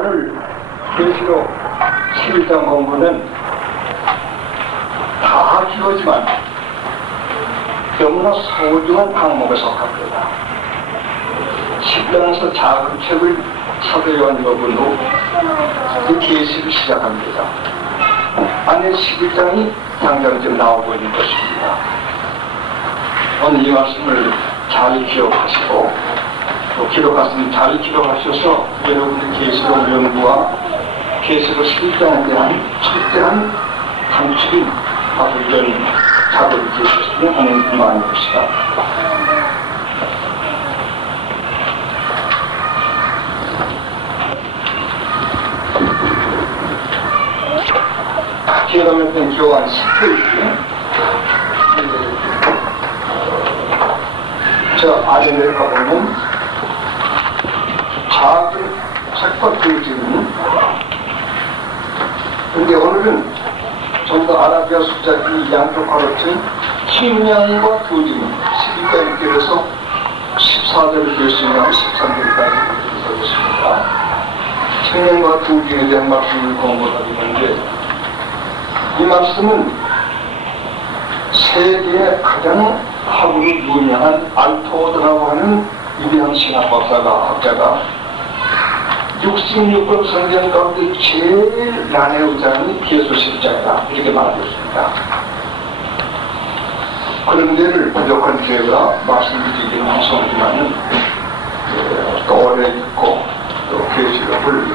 오늘 계시록 11장 공부는 다 기호지만 너무나 소중한 항목에 속합니다. 10장에서 작은 책을 사도 요한이 먹은 후 그 계시를 시작합니다. 안에 11장이 당장 지금 나오고 있는 것입니다. 오늘 이 말씀을 잘 기억하시고 또 기록하시면 잘 기록하셔서 여러분의 계시록 연구와 계시록 11장에 대한 철저한 감축인 바로 이런 작업을 계셨으면 하는 마음입니다. 기회가 몇 번 교환 10페이지 저 아래 내려가 보면 작은 책과 표지는 근데 오늘은 좀 더 아라비아 숫자기 양쪽 가로친 측량과 표지는 12장 1절에서 14절을 결승하고 13절까지 읽어보겠습니다. 측량과 표지에 대한 말씀을 공부하고 있는데 이 말씀은 세계의 가장 학으로 유명한 알토드라고 하는 위대한 신학박사가 학자가 66권 성경 가운데 제일 난해의 장이 계수 10장이다 이렇게 말했습니다. 그런 데를 부족한 제가 말씀드리기는 무섭지만은 또 오래 읽고 또 계시록을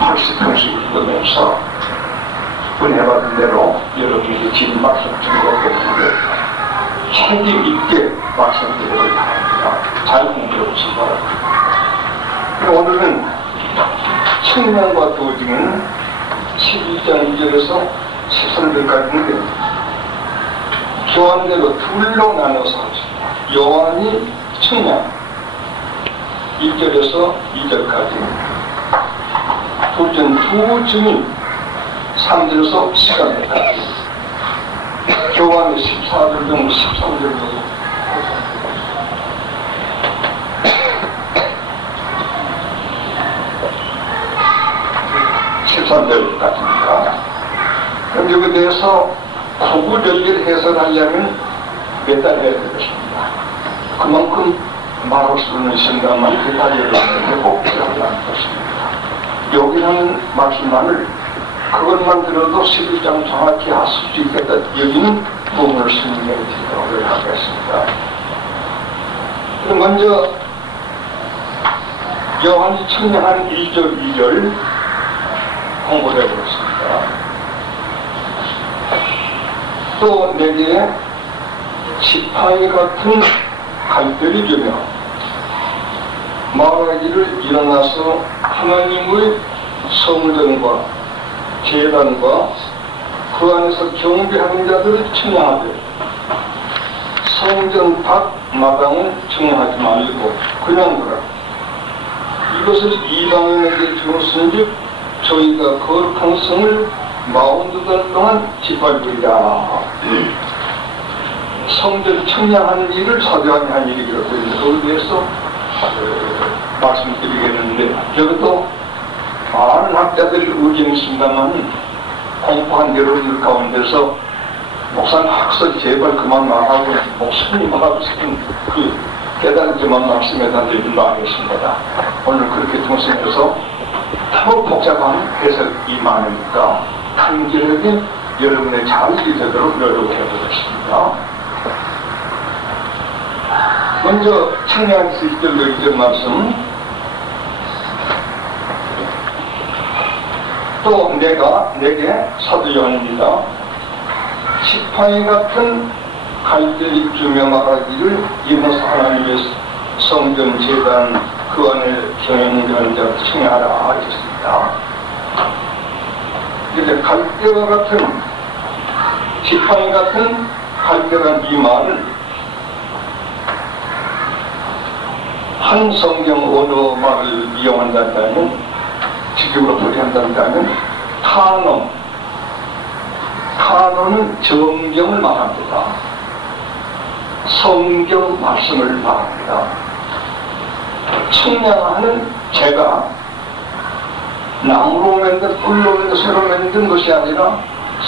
80편씩 읽으면서 은혜받은 대로 여러분에게 진 말씀 드리겠는데 책임 있게 말씀드리도록 합니다. 잘 공부해 보시기 바랍니다. 오늘은 측량과 도징은 12장 2절에서 13절까지인데 교환대로 둘로 나눠서 하십니다. 요한이 측량 1절에서 2절까지 둘째는 두 증인 3절에서 14절까지 교환의 14절 중 13절부터 13절까지입니다. 그럼 여기에 대해서 구구절절 해설하려면 몇 달 해야 되겠습니다. 그만큼 말할 수는 있습니다만 그 달 여러분에게 꼭 필요하다는 것입니다. 여기라는 말씀만을 그것만 들어도 11장 정확히 하실 수 있겠다 여기는 부분을 설명해 드리도록 하겠습니다. 그럼 먼저 요한이 측량한 1절 2절 공부를 해보겠습니다. 또 내게 지팡이 같은 갈대를 주며 말하기를 일어나서 하나님의 성전과 제단과 그 안에서 경배하는 자들을 측량하되 성전 밖 마당은 측량하지 말고 그냥 두라. 이것을 이방인에게 주었은즉 저희가 거룩한 성을 42달 동안 짓밟으리라. 성전 측량하는 일을 사도요한이 한 일이기로 되는데 그걸 위해서 말씀드리겠는데 여기도 많은 학자들이 의견이 있습니다만 공부한 여러분들 가운데서 목사님 학설 제발 그만 말하고 목사님 말하고 싶은 그 깨달음만 말씀해 달리는 바하겠습니다. 오늘 그렇게 통신해서 너무 복잡한 해석이 많으니까 단결하게 여러분의 잘 이해되도록 노력해 보겠습니다. 먼저 청량 1절로 2절 말씀 또 내게 사도 요한입니다. 지팡이 같은 갈대를 주며 말하기를 이모서 하나님의 성전 제단 그 안에 경영하는 자를 청량하라 하겠습니다. 이제 갈대와 같은 지팡이 같은 갈대란 이 말은 한 성경 언어 말을 이용한다면 직역으로 표현한다면 카논은 정경을 말합니다. 성경 말씀을 말합니다. 측량하는 제가 나무로 만든, 불로 만든, 새로 만든 것이 아니라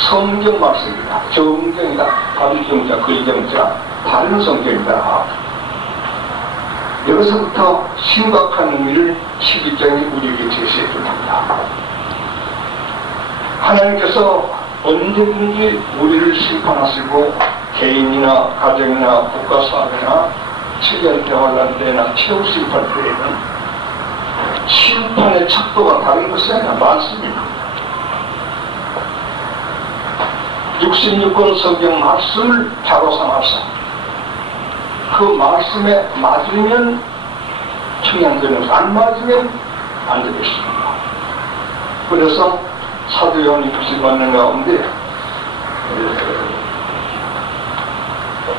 성경 말씀이다. 정경이다. 감정자, 글정자, 다른 성경이다. 여기서부터 심각한 의미를 11장이 우리에게 제시해 줍니다. 하나님께서 언제든지 우리를 심판하시고 개인이나 가정이나 국가사회나 7년 대환란 때나 최후 심판 때에는 심판의 척도가 다른 것이 아니라 말씀입니다. 66권 성경 말씀을 자로 삼아서 그 말씀에 맞으면 청량되는 것, 안 맞으면 안 되겠습니다. 그래서 사도 요한이 말씀하는 가운데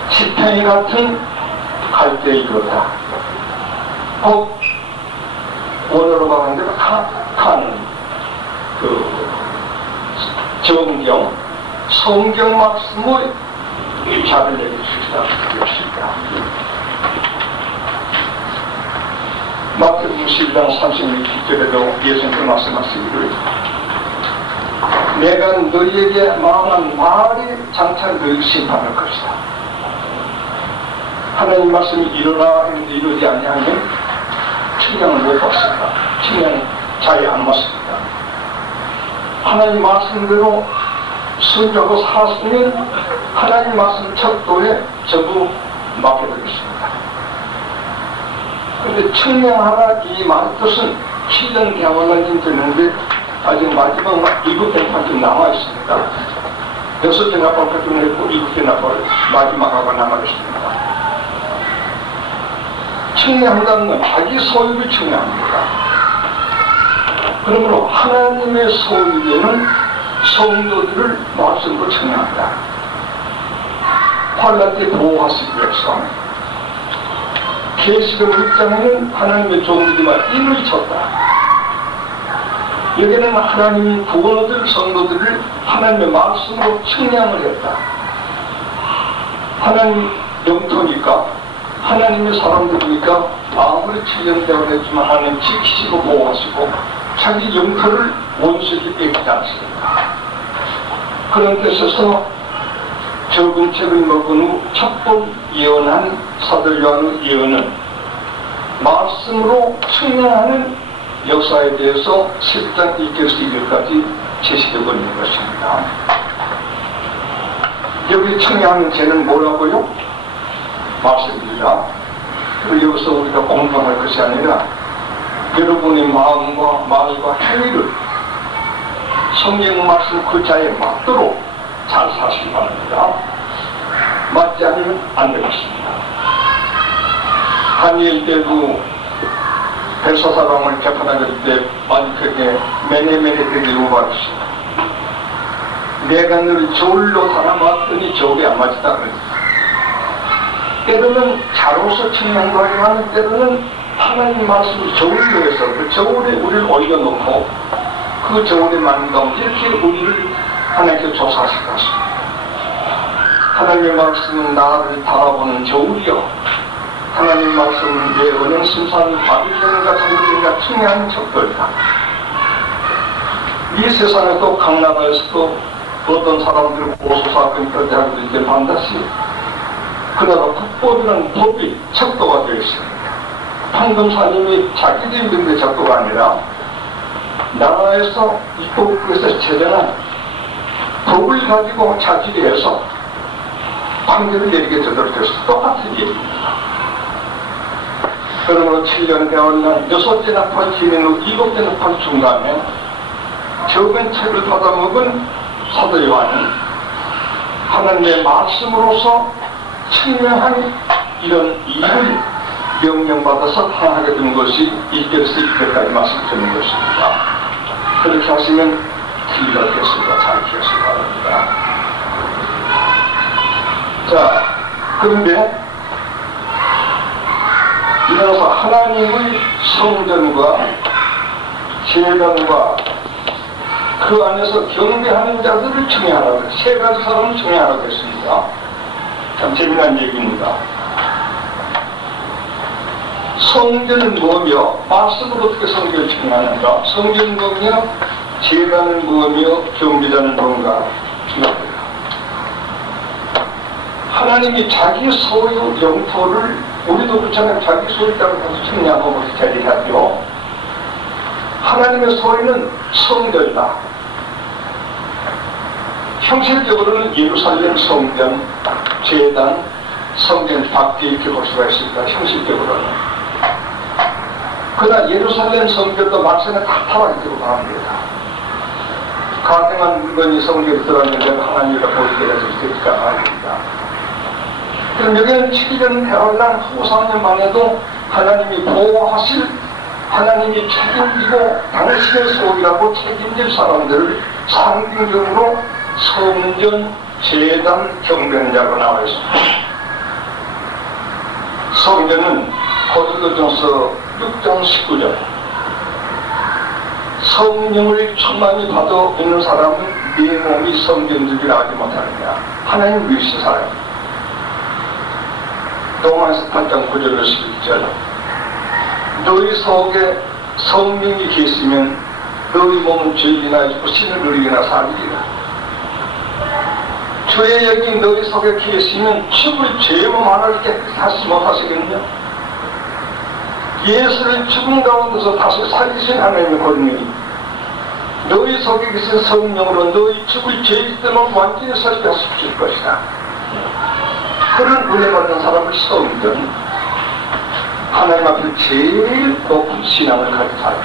지팡이 같은 갈대에 이르다. 꼭 원어로 가는 대로 칸, 정경, 성경 말씀을 자를 내리시다. 마태복음 11장 36절에도 예수님께서 말씀하시기를 내가 너희에게 말한 말이 장차 너희를 심판할 것이다. 하나님 말씀이 일어나 했는데 이루지 아니하면 청량을 못 받습니다. 청량 자리에 안 맞습니다. 하나님 말씀대로 순종하고 살았으면 하나님 말씀 척도에 전부 맡겨드리겠습니다. 그런데 청량하라 이 말 뜻은 7년 대환란이 되는데 아직 마지막 7대 나팔 남아있습니다. 6대 나팔 끝냈고 7대 나팔 마지막하고 남아있습니다. 청량한다는 건 자기 소유를 청량합니다. 그러므로 하나님의 소유되는 성도들을 말씀으로 청량한다. 환란 때 보호하시기 위해서 계시록 6장에는 하나님의 종들이만 인을 쳤다. 여기는 하나님이 구원 얻을 성도들을 하나님의 말씀으로 청량을 했다. 하나님 영토니까 하나님의 사람들이니까 아무리 7년 대원했지만 하나님 지키시고 보호하시고 자기 영토를 원수에게 뺏기지 않습니다. 그런 뜻에서 적은 책을 먹은 후 첫 번 예언한 사도 요한의 예언은 말씀으로 청량하는 역사에 대해서 10장 1절에서 2절까지 제시되고 있는 것입니다. 여기 청량하는 죄는 뭐라고요? 말씀입니다. 그리고 여기서 우리가 공부할 것이 아니라 여러분의 마음과 말과 행위를 성경 말씀 그 자에 맞도록 잘 사시기 바랍니다. 맞지 않으면 안 되겠습니다. 다니엘 때도 벨사사람을 재판할 때 마지막에 메네메네 되기로 말했습니다. 내가 늘 저울로 달아봤더니 저울이 안 맞다 그랬습니다. 때로는 자로서 청량도 하지만 때로는 하나님 말씀을 저울로 해서 그 저울에 우리를 올려놓고 그 저울에 맞는 가운데 이렇게 우리를 하나님께 조사하실 것입니다. 하나님의 말씀은 나를 바라보는 저울이요 하나님 말씀은 내 은행 심사는 바빌론과 정글인가 청량한 척도이다. 이 세상에도 각 나라에서도 어떤 사람들은 고소사건이 결정할 때 반드시 그 나라 국법이라는 법이 척도가 되어 있습니다. 판검사님이 자기도 힘든데 척도가 아니라 나라에서 입법국에서 제정한 법을 가지고 자질해서 판결을 내리게 되도록 되었습니다. 똑같은 일입니다. 그러므로 7년 대원란 6대 나팔 지낸 후 7대 나팔 중간에 적은 책을 받아먹은 사도 요한은 하나님의 말씀으로서 청량한 이런 일을 명령받아서 하게 된 것이 1절에서 2절까지 말씀드리는 것입니다. 그렇게 하시면 틀리겠습니다. 잘 기억하시기 바랍니다. 자, 그런데 이어서 하나님의 성전과 제단과 그 안에서 경배하는 자들을 청량하라고 했습니다. 세 가지 사람을 청량하라고 했습니다. 참 재미난 얘기입니다. 성전은 뭐며 말씀을 어떻게 성전을 청하는가? 성전은 뭐며 제단은 뭐며 경비단은 뭔가? 하나님이 자기 소유 영토를 우리도 그렇잖아요. 자기 소유 땅을 가서 청량하고 대리하죠. 하나님의 소유는 성전이다. 형식적으로는 예루살렘 성전, 제단, 성전 밖에 이렇게 볼 수가 있습니다. 형식적으로는. 그러나 예루살렘 성전도 막상에 답답하게 들어갑니다. 가능한 물건이 성전에 들어왔는데 하나님이라 보이게 해서 있을까 아닙니다. 그럼 여기는 7년 대환란 후 4년만 해도 하나님이 보호하실, 하나님이 책임지고 당신의 소유라고 책임질 사람들을 상징적으로 성전, 제단, 경배자로 나와 있습니다. 성전은 고린도전서 6장 19절 성령을 충만히 받아 있는 사람은 네 몸이 성전들이라 하지 못하느냐. 하나님 위신 사람. 로마서 8장 9절로 11절 너희 속에 성령이 계시면 너희 몸은 죄이나 있고 신을 누리기나 살리리라. 주의 영이 너희 속에 계시면 죽을 죄 몸 하나를 깨끗이 다시 못하시겠느냐. 예수를 죽은 가운데서 다시 살리신 하나님의 권능이 너희 속에 계신 성령으로 너희 죽을 죄의 때만 완전히 살펴주실 것이다. 그런 은혜 받는 사람을 성전, 하나님 앞에 제일 높은 신앙을 가진 사람.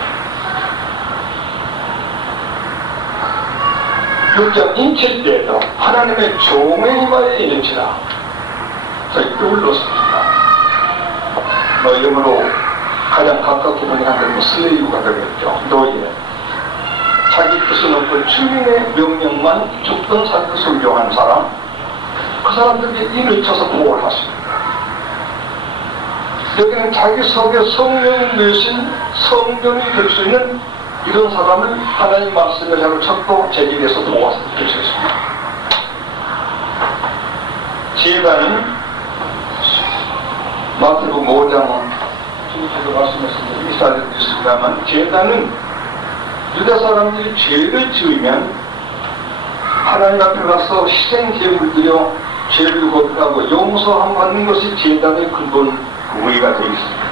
6장 인칠 때에도 하나님의 종의 임하에 있는지라 저희 꿀 넣습니다. 영어로 가장 가깝게 번역하는 슬레이브가 되겠죠. 노예. 자기 뜻은 없고 주인의 명령만 죽던 살던 순종한 사람, 그 사람들에게 인을 쳐서 보호를 하십니다. 여기는 자기 속에 성령이 내신 성전이 될 수 있는 이런 사람을 하나님 말씀을 잘 찾고 제기해서 보호할 수 있습니다. 제단은 마태복음 5장 주님께서 말씀하신 이스라엘에 있습니다만, 제단은 유다 사람들이 죄를 지으면 하나님 앞에 가서 희생 제물을 드려 죄를 고백하고 용서함 받는 것이 제단의 근본 의의가 되어 있습니다.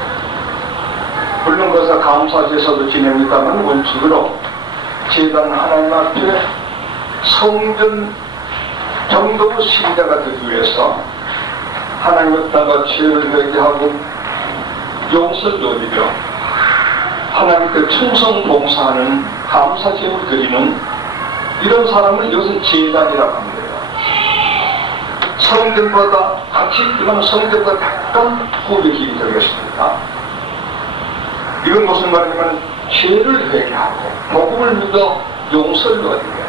물론 그것을 감사제사도 지냅니다만 원칙으로 제단 하나님 앞에 성전 정도의 신자가 되기 위해서 하나님 앞에다가 죄를 회개하고 용서를 누리며 하나님께 충성 봉사하는 감사제물을 드리는 이런 사람을 이것은 제단이라고 합니다. 성전보다 같이 그런 성전보다 약간 구백이 되겠습니다. 이건 무슨 말이냐면 죄를 회개하고 복음을 믿어 용서를 얻으며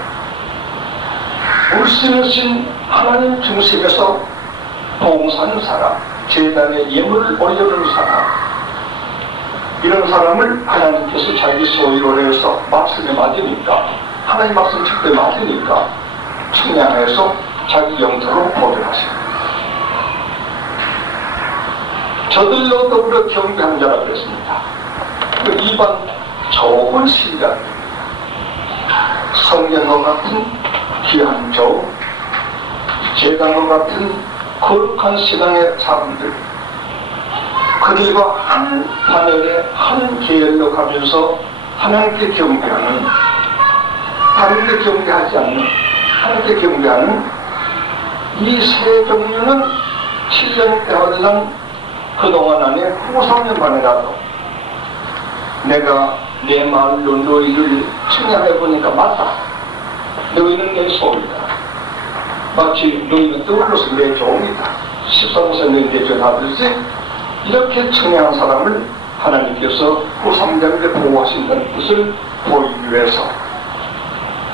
울쓰신 하나님 중심에서 봉사하는 사람, 제단의 예물을 올려주는 사람, 이런 사람을 하나님께서 자기 소유로 해서 말씀에 맞으니까, 하나님 말씀 책에 맞으니까 측량해서 자기 영토로 보존하십니다. 저들로 더불어 경배하는 자라고 그랬습니다. 그 이반 좋은 신자입니다. 성경과 같은 귀한 조, 제단과 같은 거룩한 신앙의 사람들, 그들과 한 반열에 한 계열로 가면서 하나님께 경배하는, 다른 데 경배하지 않는, 하나님께 경배하는 이 세 종류는 7년 대화되던 그동안 안에 후 3년 만에라도 내가 내 말로 너희를 측량해보니까 맞다. 너희는 내 소이다. 마치 너희는 떠올라서 내 종이다. 13세 내 죄다들지. 이렇게 측량한 사람을 하나님께서 후 3년에 보호하신다는 것을 보이기 위해서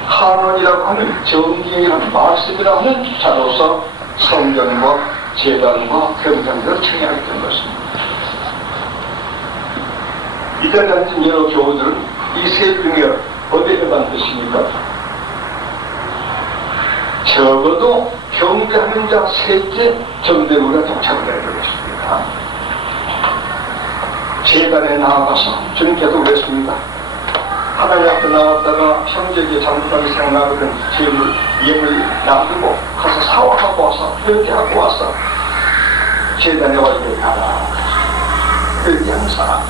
한원이라고 하는 정기라는 말씀이라고 하는 자로서 성전과 제단과 경전들을 청약했던 것입니다. 이전에 앉은 여러 교우들은 이 세 중에 어디에 해당하는 것입니까? 적어도 경배하는 자 셋째 정대부가 도착을 해야 되겠습니다. 제단에 나아가서 주님께서 그랬습니다. 하나님 앞에 나왔다가 형제에게 잘못하게 생각하거든 예물 놔두고 가서 사와하고 와서 회개하고 와서 제단에 와 회개하라. 회개하는 사람,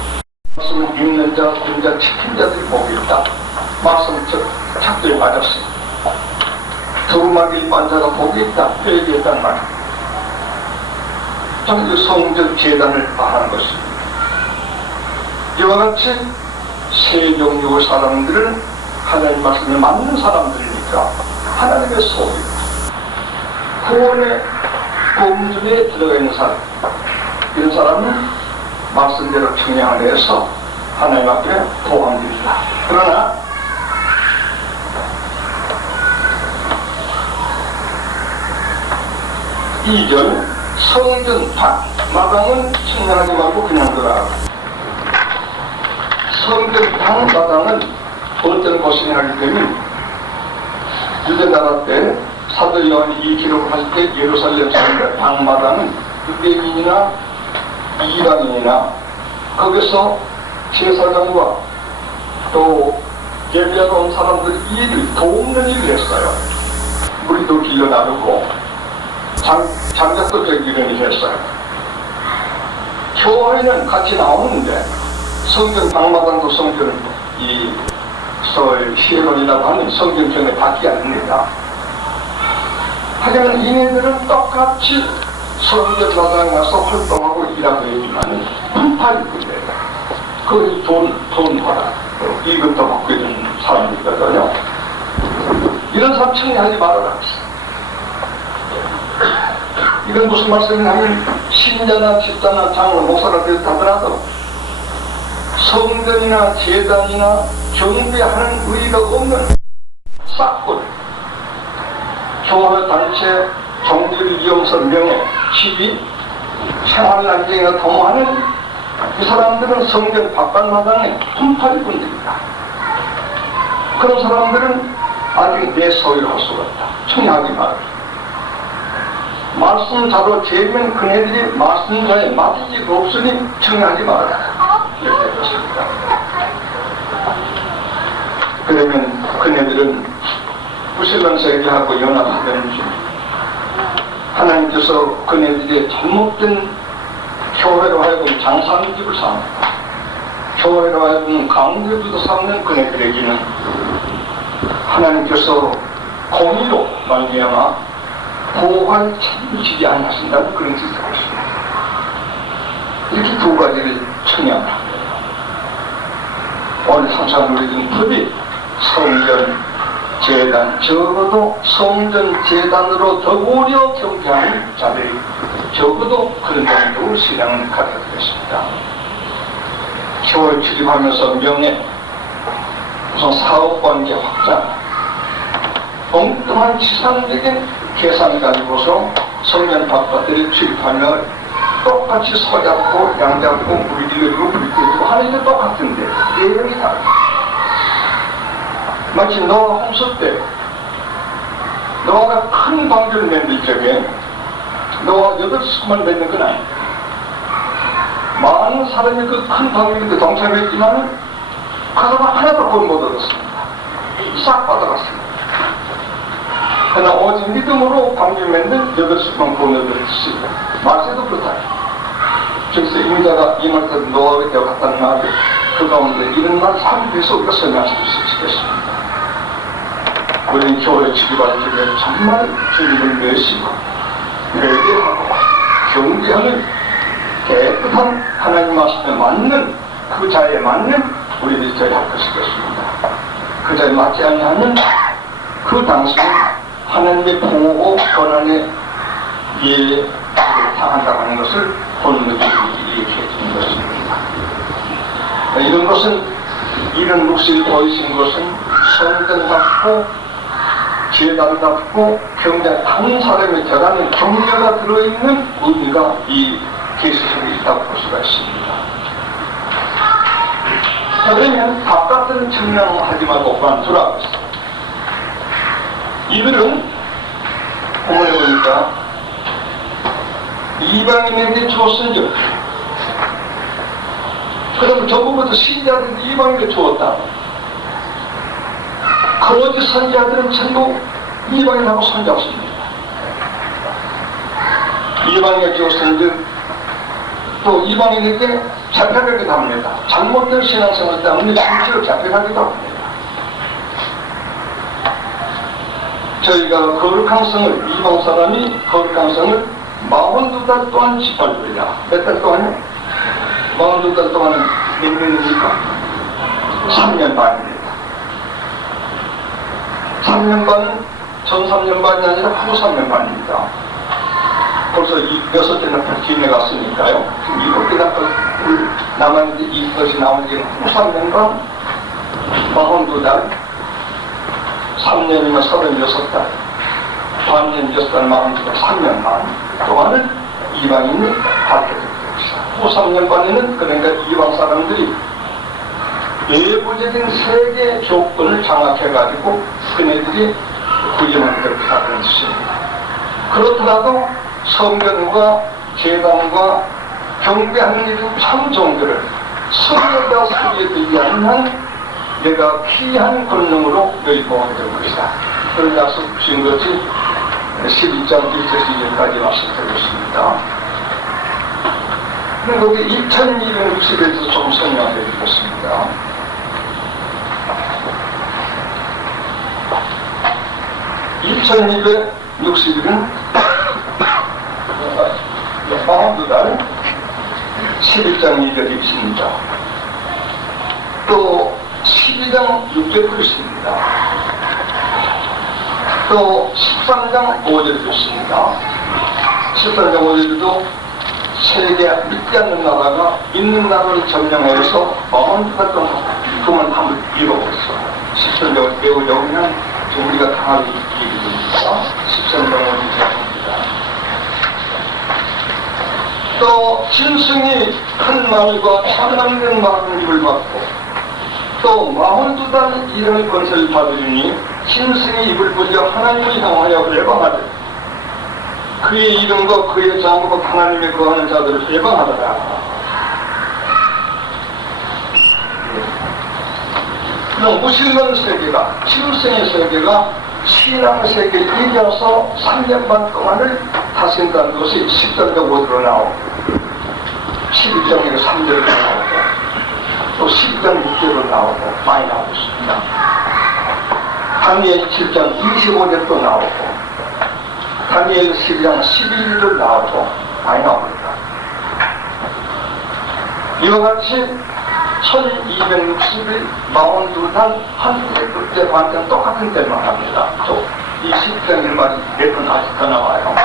말씀을 읽는 자, 듣는 자, 지킨 자들이 복이 있다. 말씀 착도에 빠졌어. 두루마기 반자가 복이 있다. 회개했단 말이야. 정규 성전 제단을 말하는 것입니다. 이와 같이 세 종류의 사람들은 하나님 말씀에 맞는 사람들이니까 하나님의 소유입니다. 구원의 공중에 들어가 있는 사람, 이런 사람은 말씀대로 청량을 해서 하나님 앞에 포함됩니다. 그러나 이전 성전 마당은 청량하지 말고 그냥 들어가. 성전 방마당은 어떤 것이냐 하기 때문에 유대나라 때 사도 요한이 이 기록을 할 때 예루살렘 성전 방마당은 유대인이나 이방인이나 거기서 제사장과 또 예배하러 온 사람들이 일을 돕는 일을 했어요. 우리도 길러 나르고 장작도 이런 일을 했어요. 교회는 같이 나오는데 성전 방마당도 성전 이 히에론이라고 하는 성전경에 받지 않습니다. 하지만 이네들은 똑같이 성전 마당에 가서 활동하고 일하고 있지만 분파이거든요. 그 돈 받아 이것도 받고 있는 사람이거든요. 이런 사람 청리하지 말아라. 이건 무슨 말씀이냐면 신자나 집사나 장로 목사가 되었다더라도 성전이나 제단이나 경배하는 의의가 없는 싹군, 교회 단체, 종교를 이용해서 명예, 시비, 생활난쟁이가 도모하는 이 사람들은 성전 바깥마당에 품팔이꾼들이다. 그런 사람들은 아직 내 소유를 할 수가 없다. 청량하기 말이다. 말씀자로 재면 그네들이 말씀자에 맞을 수 없으니 청량하지 말아라. 이렇게 했습니다. 그러면 그네들은 무슬림서 얘기하고 연합하든지 하나님께서 그네들이 잘못된 교회로 하여금 장사하는 집을 삼습니다. 교회로 하여금 강제주도 삼는 그네들에게는 하나님께서 공의로 말미암아 보호할 책임을 지지 않으신다는 그런 뜻을 하십니다. 이렇게 두 가지를 청량합니다. 오늘 항상 우리는 법이 성전, 제단, 적어도 성전, 제단으로 더구려 경계하는 자들이 적어도 그런 정도의 신앙을 가져야 되겠습니다. 교회 출입하면서 명예, 무슨 사업관계 확장, 엉뚱한 지상적인 계산 가지고서 성전 바깥들이 출입하며 똑같이 서잡고 양잡고 물들이고 물들이고 하는 게 똑같은데 내용이 다르다. 마치 노아 홍수 때 노아가 큰 방주를 만들 적에 노아 8수만 맺는 건 아닙니다. 많은 사람이 그 큰 방주에 동참했지만 그 사람 하나도 돈 못 얻었습니다. 싹 받아갔습니다. 그러나 오직 믿음으로 방주 만든 8수만 돈 얻었습니다. 말세도 그렇다. 그래서 임자가 이 말을 노아에게 갔다는 말이 그 가운데 이런 말 3배에서 우리가 설명할 수 있겠습니다. 우리는 교회 출입할 적에 정말 주님을 매시고 회개하고 경계하는 깨끗한 하나님 말씀에 맞는 그 자에 맞는 우리들이 되어야 할 것이겠습니다. 그 자에 맞지 않으면 그 당시에 하나님의 보호 권한에 예를 당한다고 하는 것을 본문이 얘기해 주는 것입니다. 이런 것은 이런 몫을 보이신 것은 성전답고 제단답고 굉장히 한 사람의 대단한 격려가 들어있는 의미가 이 계시속에 있다고 볼 수가 있습니다. 그러면 바깥은 청량하지 말고 관투라고 했습니다. 이들은 본문에 보니까 이방인에게 줬은 적 그러면 전부부터 신자들은 이방인에게 주었다. 거짓 선지자들은 전부 이방인하고 손잡습니다. 이방인에게 주었는데 또 이방인에게 잡혀가기도 합니다. 잘못된 신앙생활 때문에 실제로 잡혀가기도 합니다. 저희가 거룩한 성을, 이방 사람이 거룩한 성을 42달 동안 짓밟으려. 몇 달 동안요? 42달 동안은 몇 년입니까? 3년 반입니다. 3년 반은 전 3년 반이 아니라 후 3년 반입니다. 벌써 6개 나팔 지내갔으니까요. 7개 나팔 남았는데 이것이 나오는 게 후 3년 반, 42달, 3년이면 36달, 반년 6달, 42달, 3년 반 동안은 이방인이 받게 됩니다. 후 3년 반에는 그러니까 이방 사람들이 외부적인 세계 조건을 장악해가지고 그네들이 구제만 그렇게 하는 짓입니다. 그렇더라도 성전과 제단과 경배하는 일은 참 종교를 서로가 서로에 들지 않는 내가 귀한 권능으로 여의보게 된 것이다. 그런 약속 주신 것이 12장 1절까지 말씀드리겠습니다. 그리고 거기 2260에서 좀 설명해 드리겠습니다. 2260일은 42달 11장 2절이 있습니다. 또 12장 6절도 있습니다. 또 13장 5절도 있습니다. 13장 5절도 세계 믿지 않는 나라가 있는 나라를 점령해서 42달 동안 그만 한번 읽어보겠습니다. 13장을 배우려면 우리가 당하게 얘기됩니다. 13장 5절입니다. 또 짐승이 큰 말과 참남된 말은 입을 받고 또 42달 이름의 권세를 받으리니 짐승이 입을 벌려 하나님을 향하여 회방하되 그의 이름과 그의 장부가 하나님의 거하는 자들을 회방하더라. 그럼 무신론 세계가 짐승의 세계가 신앙 세계에 이어서 3년 반 동안을 다스린다는 것이 10절과 5절로 나오고 11장에서 3절로 나오고 또 10장 6절로 나오고 많이 나오고 있습니다. 다니엘 7장 25절도 나오고 다니엘 12장 11절도 나오고 많이 나옵니다. 이와 같이 1260일 42달 한국의 그때 완전 똑같은 때만 합니다. 또 이 10장 1말이 몇 번 아직 더 나와요.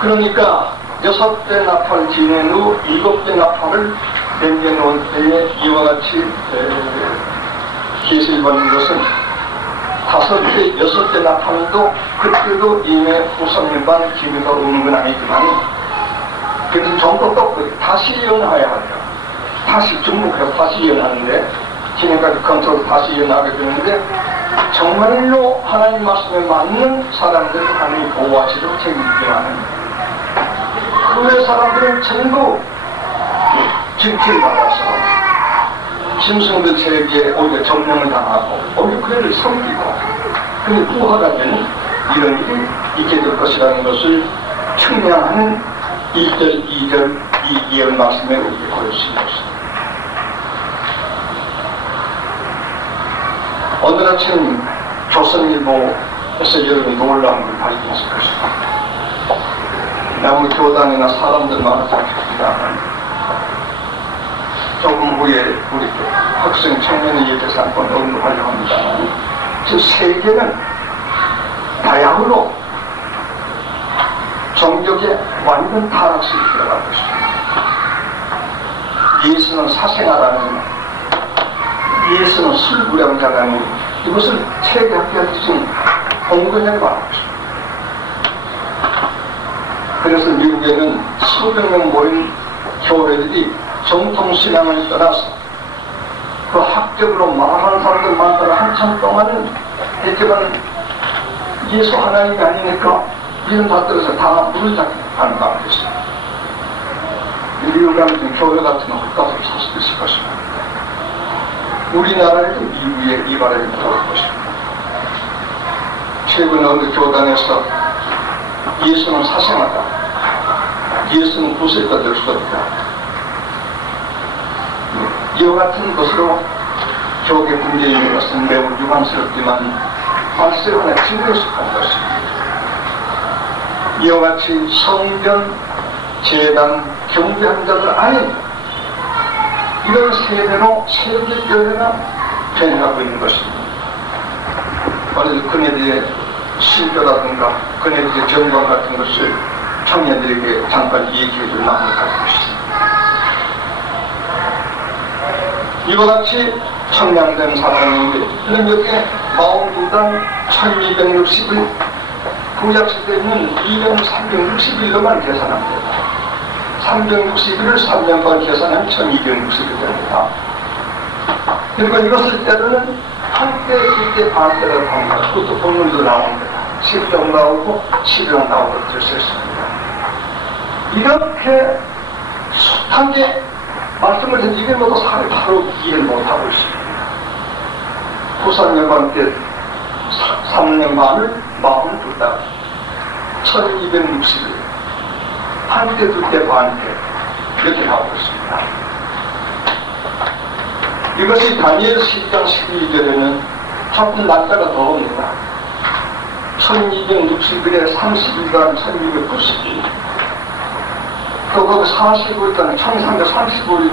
그러니까 6대 나팔 지낸 후 7대 나팔을 남겨놓은 때에 이와 같이 계시를 받는 것은 5대, 6대 나팔도 그때도 이미 후 3년 반 기회가 오는 건 아니지만 그래도 정도 떴고 다시 예언해야 하죠. 다시 중복해서 다시 예언하는데 지금까지 컨트롤 다시 예언하게 되는데 정말로 하나님 말씀에 맞는 사람들은 하나님이 보호하시도록 책임지게 하는 그 외 사람들은 전부 증표를 받아서 짐승들 세계에 오히려 점령을 당하고 오히려 그 애를 섬기고 그를 부활하면 이런 일이 있게 될 것이라는 것을 측량하는 1절, 2절 이 예언 말씀에 우리에게 보여주신 것입니다. 오늘 아침 조선일보에서 여러분 놀라운 걸 발견했을 것입니다. 아무리 교단이나 사람들 많아서 좋습니다. 조금 후에 우리 학생 청년의 예배에서 한번 언급하려고 합니다. 저 세계는 다양으로 종교의 완전 타락식이 들어가고 있습니다. 예수는 사생아라는 예수는 술부량자라는 이것을 체계학계에서 지금 공근하게 말하고 있습니다. 그래서 미국에는 수백 명 모인 교회들이 정통신앙을 떠나서 그 학적으로 말하는 사람들 많더라 한참 동안은 이렇게만 예수 하나님이 아니니까 이름 다 떨어서 다 물을 잡고 가는 가운데 있습니다. 미국에 아무튼 교회 같은 거 헛가서 살 수도 있을 것입니다. 우리나라에도 미국에 이 바람이 불어올 것입니다. 최근에 어느 교단에서 예수는 사생하다, 예수는 구세가 될 수 없다, 이와 같은 것으로 교계 문제에 있는 것은 매우 유감스럽지만 말씀 하나 증거에 속한 것입니다. 이와 같이 성전, 재단, 경배하는 자들 아닌 이런 세대로 세계교회가 변해가고 있는 것입니다. 오늘 그네들의 신교라든가 그네들의 정관 같은 것을 청년들에게 잠깐 얘기해 줄 마음을 가지고 있습니다. 이와 같이 청량된 사람인데 여기에 42단 1260을 구약시대에 있는 2361로만 계산합니다. 361을 3년 반 계산하면 1260이 됩니다. 그리고 이것을 때로는 한때, 둘때, 반때라고 합니다. 그것도 본문도 나옵니다. 10명 나오고 11명 나오고 될 수 있습니다. 이렇게 숱한 게 말씀을 해서 이게 모두 사람이 바로 이해를 못하고 있습니다. 구산여관 때 3년 반을 42달 1260일 한때, 둘때, 반때 이렇게 나오고 있습니다. 이것이 다니엘 10장 12절에는 조금 날짜가 더 옵니다. 1260일에 31단 1290일 또 거기 45일단 1335일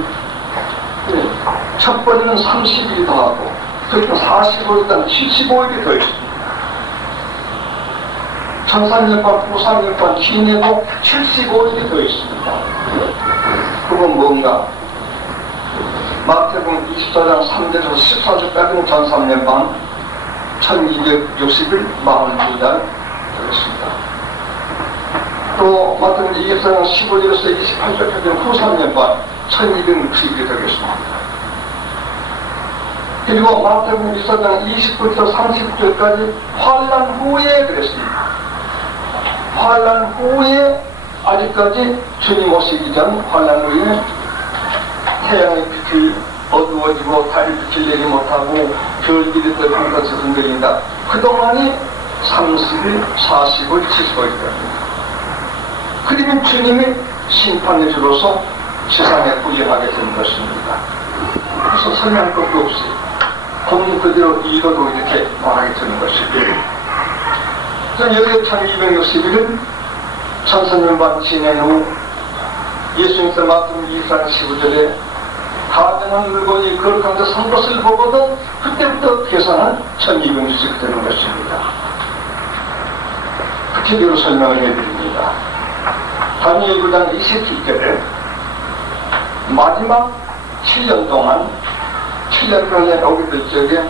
첫 번째는 30일이 더하고 그러니까 45일단 75일이 더 있습니다. 1300반, 9300반 기내도 75일이 더 있습니다. 그건 뭔가? 마태복음 24장 3절에서 14절까지는 1300반, 1260일 42달 되겠습니다. 또 마태복음 24장 15절에서 28절까지는 9300반, 1260일이 되겠습니다. 그리고 마태복음 24장 29절에서 30절까지 환란 후에 그랬습니다. 환란 후에 아직까지 주님 오시기 전 환란 후에 태양의 빛이 어두워지고 달이 빛을 내지 못하고 별들이 떠다니는 것을 흔들린다. 그동안이 30일, 40일, 70일이 됩니다. 그러면 주님이 심판의 주로서 세상에 구현하게 된 것입니다. 그래서 설명할 것도 없이 본문 그대로 읽어도 이렇게 말하게 되는 것입니다. 여기 1260일은 1000년 반 지낸 후 예수님께서 말씀 24장 15절에 가증한 물건이 거룩한 데 선 것을 보거든 그때부터 계산한 1260이 되는 것입니다. 구체적으로 설명을 해드립니다. 다니엘 9장 27절에 마지막 7년 동안 7년 동안에 오게 될 적에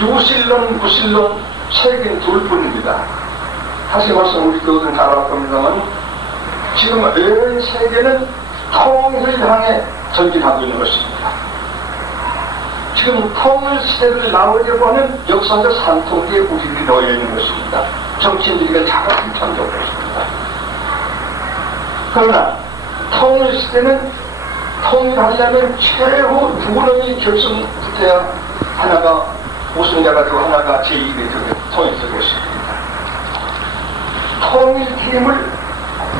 유실론, 무실론 세계는 둘뿐입니다. 다시 말씀 우리 교우들은 잘 알 겁니다만 지금 온 세계는 통일을 향해 전진하고 있는 것입니다. 지금 통일 시대를 나오려고 하는 역사적 산통기에 우리들이 놓여 있는 것입니다. 정치인들이 자각을 참조하고 있습니다. 그러나 통일 시대는 통일하려면 최후 두 놈이 결승부터야 하나가 우승자가 되고 하나가 제2의 통일되겠습니다. 통일팀을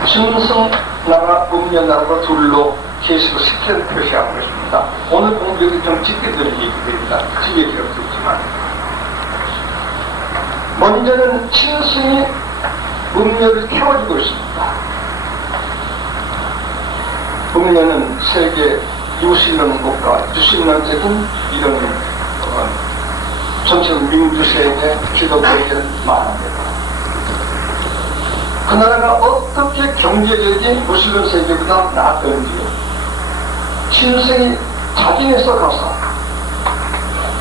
중성나라, 음녀나라로 둘로 계시고 스캔 표시하고 있습니다. 오늘 공부에도 좀 짙게 들은 얘기들입니다. 뒤에 기록도 있지만 먼저는 친승이 음녀를 태워주고 있습니다. 음녀는 세계 유실론 국가, 유실론적인 이런 전체 민주세계 기독교를 말합니다. 그 나라가 어떻게 경제적인 무슬림 세계보다 나았던지 친승이 자진해서 가서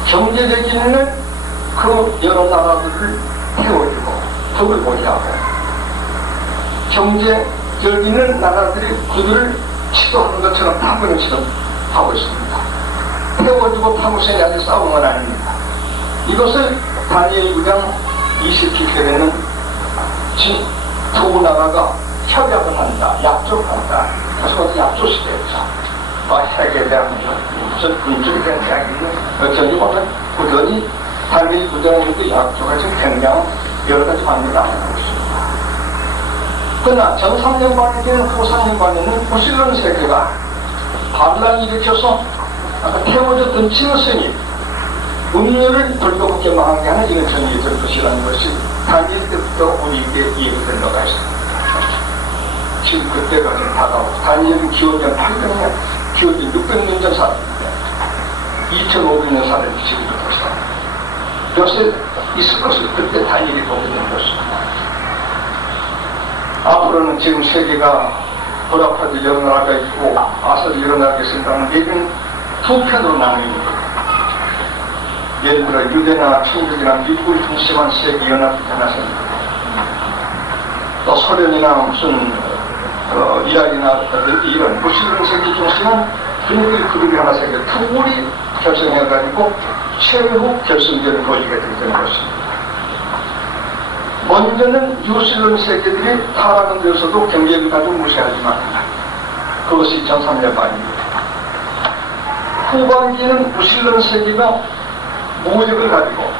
경제적인 그 여러 나라들을 태워주고 덕을 보게 하고 경제적인 나라들이 그들을 치도하는 것처럼 타보는 것처럼 하고 있습니다. 태워주고 타고서야 아주 싸운 건 아닙니다. 이것을 다니엘 9장 27절에는 두 나라가 협약을 한다, 약속한다. 그래서 어디 약조시대에서 핵에 대한 무슨 군주에 대한 이야기는 어쩐지 오늘 부전이 달미 부전에도 약조가 지금 굉장히 여러 가지 방법이 나오고 있습니다. 그러나 전 3년반이 되는 후 3년반에는 무슬림 세계가 반란을 일으켜서 태워졌던 진스님 음료를 돌려먹게 망하게 하는 이런 전이될 것이라는 것이 단일 때부터 우리에게 얘기된 바가 있습니다. 지금 그때가 좀 다가오고 단일은 기원전 800년, 기원전 600년 전 사람인데 2500년 사람이 지금부터 사 요새 있을 것을 그때 단일이 보게 된 것입니다. 앞으로는 지금 세계가 보라파도 일어나가 있고 아서도 일어나겠습니다만 얘기는 두 편으로 나누입니다. 예를 들어 유대나 천주교나 미국을 중심한 세계연합이 하나 생깁니다. 또 소련이나 무슨 이라크나 이런 무슬림 세계 중심한 분위기 그룹이 하나 생겨 투굴이 결성해가지고 최후 결승전을 벌이게 되는 것입니다. 먼저는 무슬림 세계들이 타락은 되어서도 경계를 가지고 무시하지만 그것이 2003년 말입니다. 후반기는 무슬림 세계가 무력을 가지고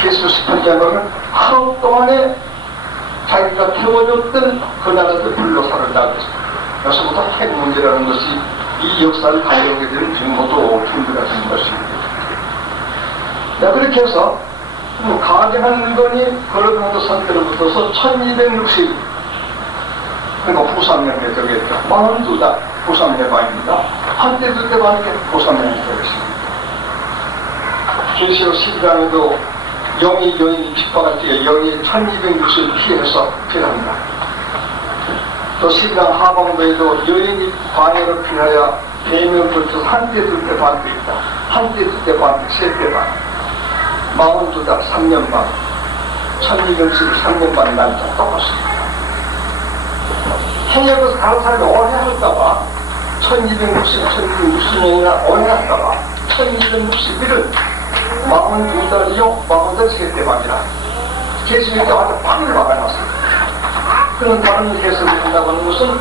기술 스펀지하고는 하루 동안에 자기가 태워줬던 그 나라들 불로사를 나겠습니다. 여기서부터 핵 문제라는 것이 이 역사를 가져오게 되는 모두 준비가 된 것입니다. 그렇게 해서 가정한 물건이 걸어가도 선대로 붙어서 1260 그러니까 후삼년에 되겠죠. 42다 후삼년 반입니다. 한때 그때 반에 후삼년이 되겠습니다. 계시록 12장에도 영이 여인이 핍박할 때 영이 1260을 피해서 피합니다. 또 12장 하반부에도 여인이 광야를 피하여 대명을 거쳐서 한때 둘때 반대 있다. 한때 둘때 반대, 세때 반. 42달 3년 반. 1263년 반에 날짜 똑같습니다. 해역에서 다른 사람이 오래 하셨다가 1260, 1260년이나 오래 하다가 1261은 42달이요, 42달 세때 반이라 계시록에 와서 판을 막아놨습니다. 그런 다른 해석을 한다고 하는 것은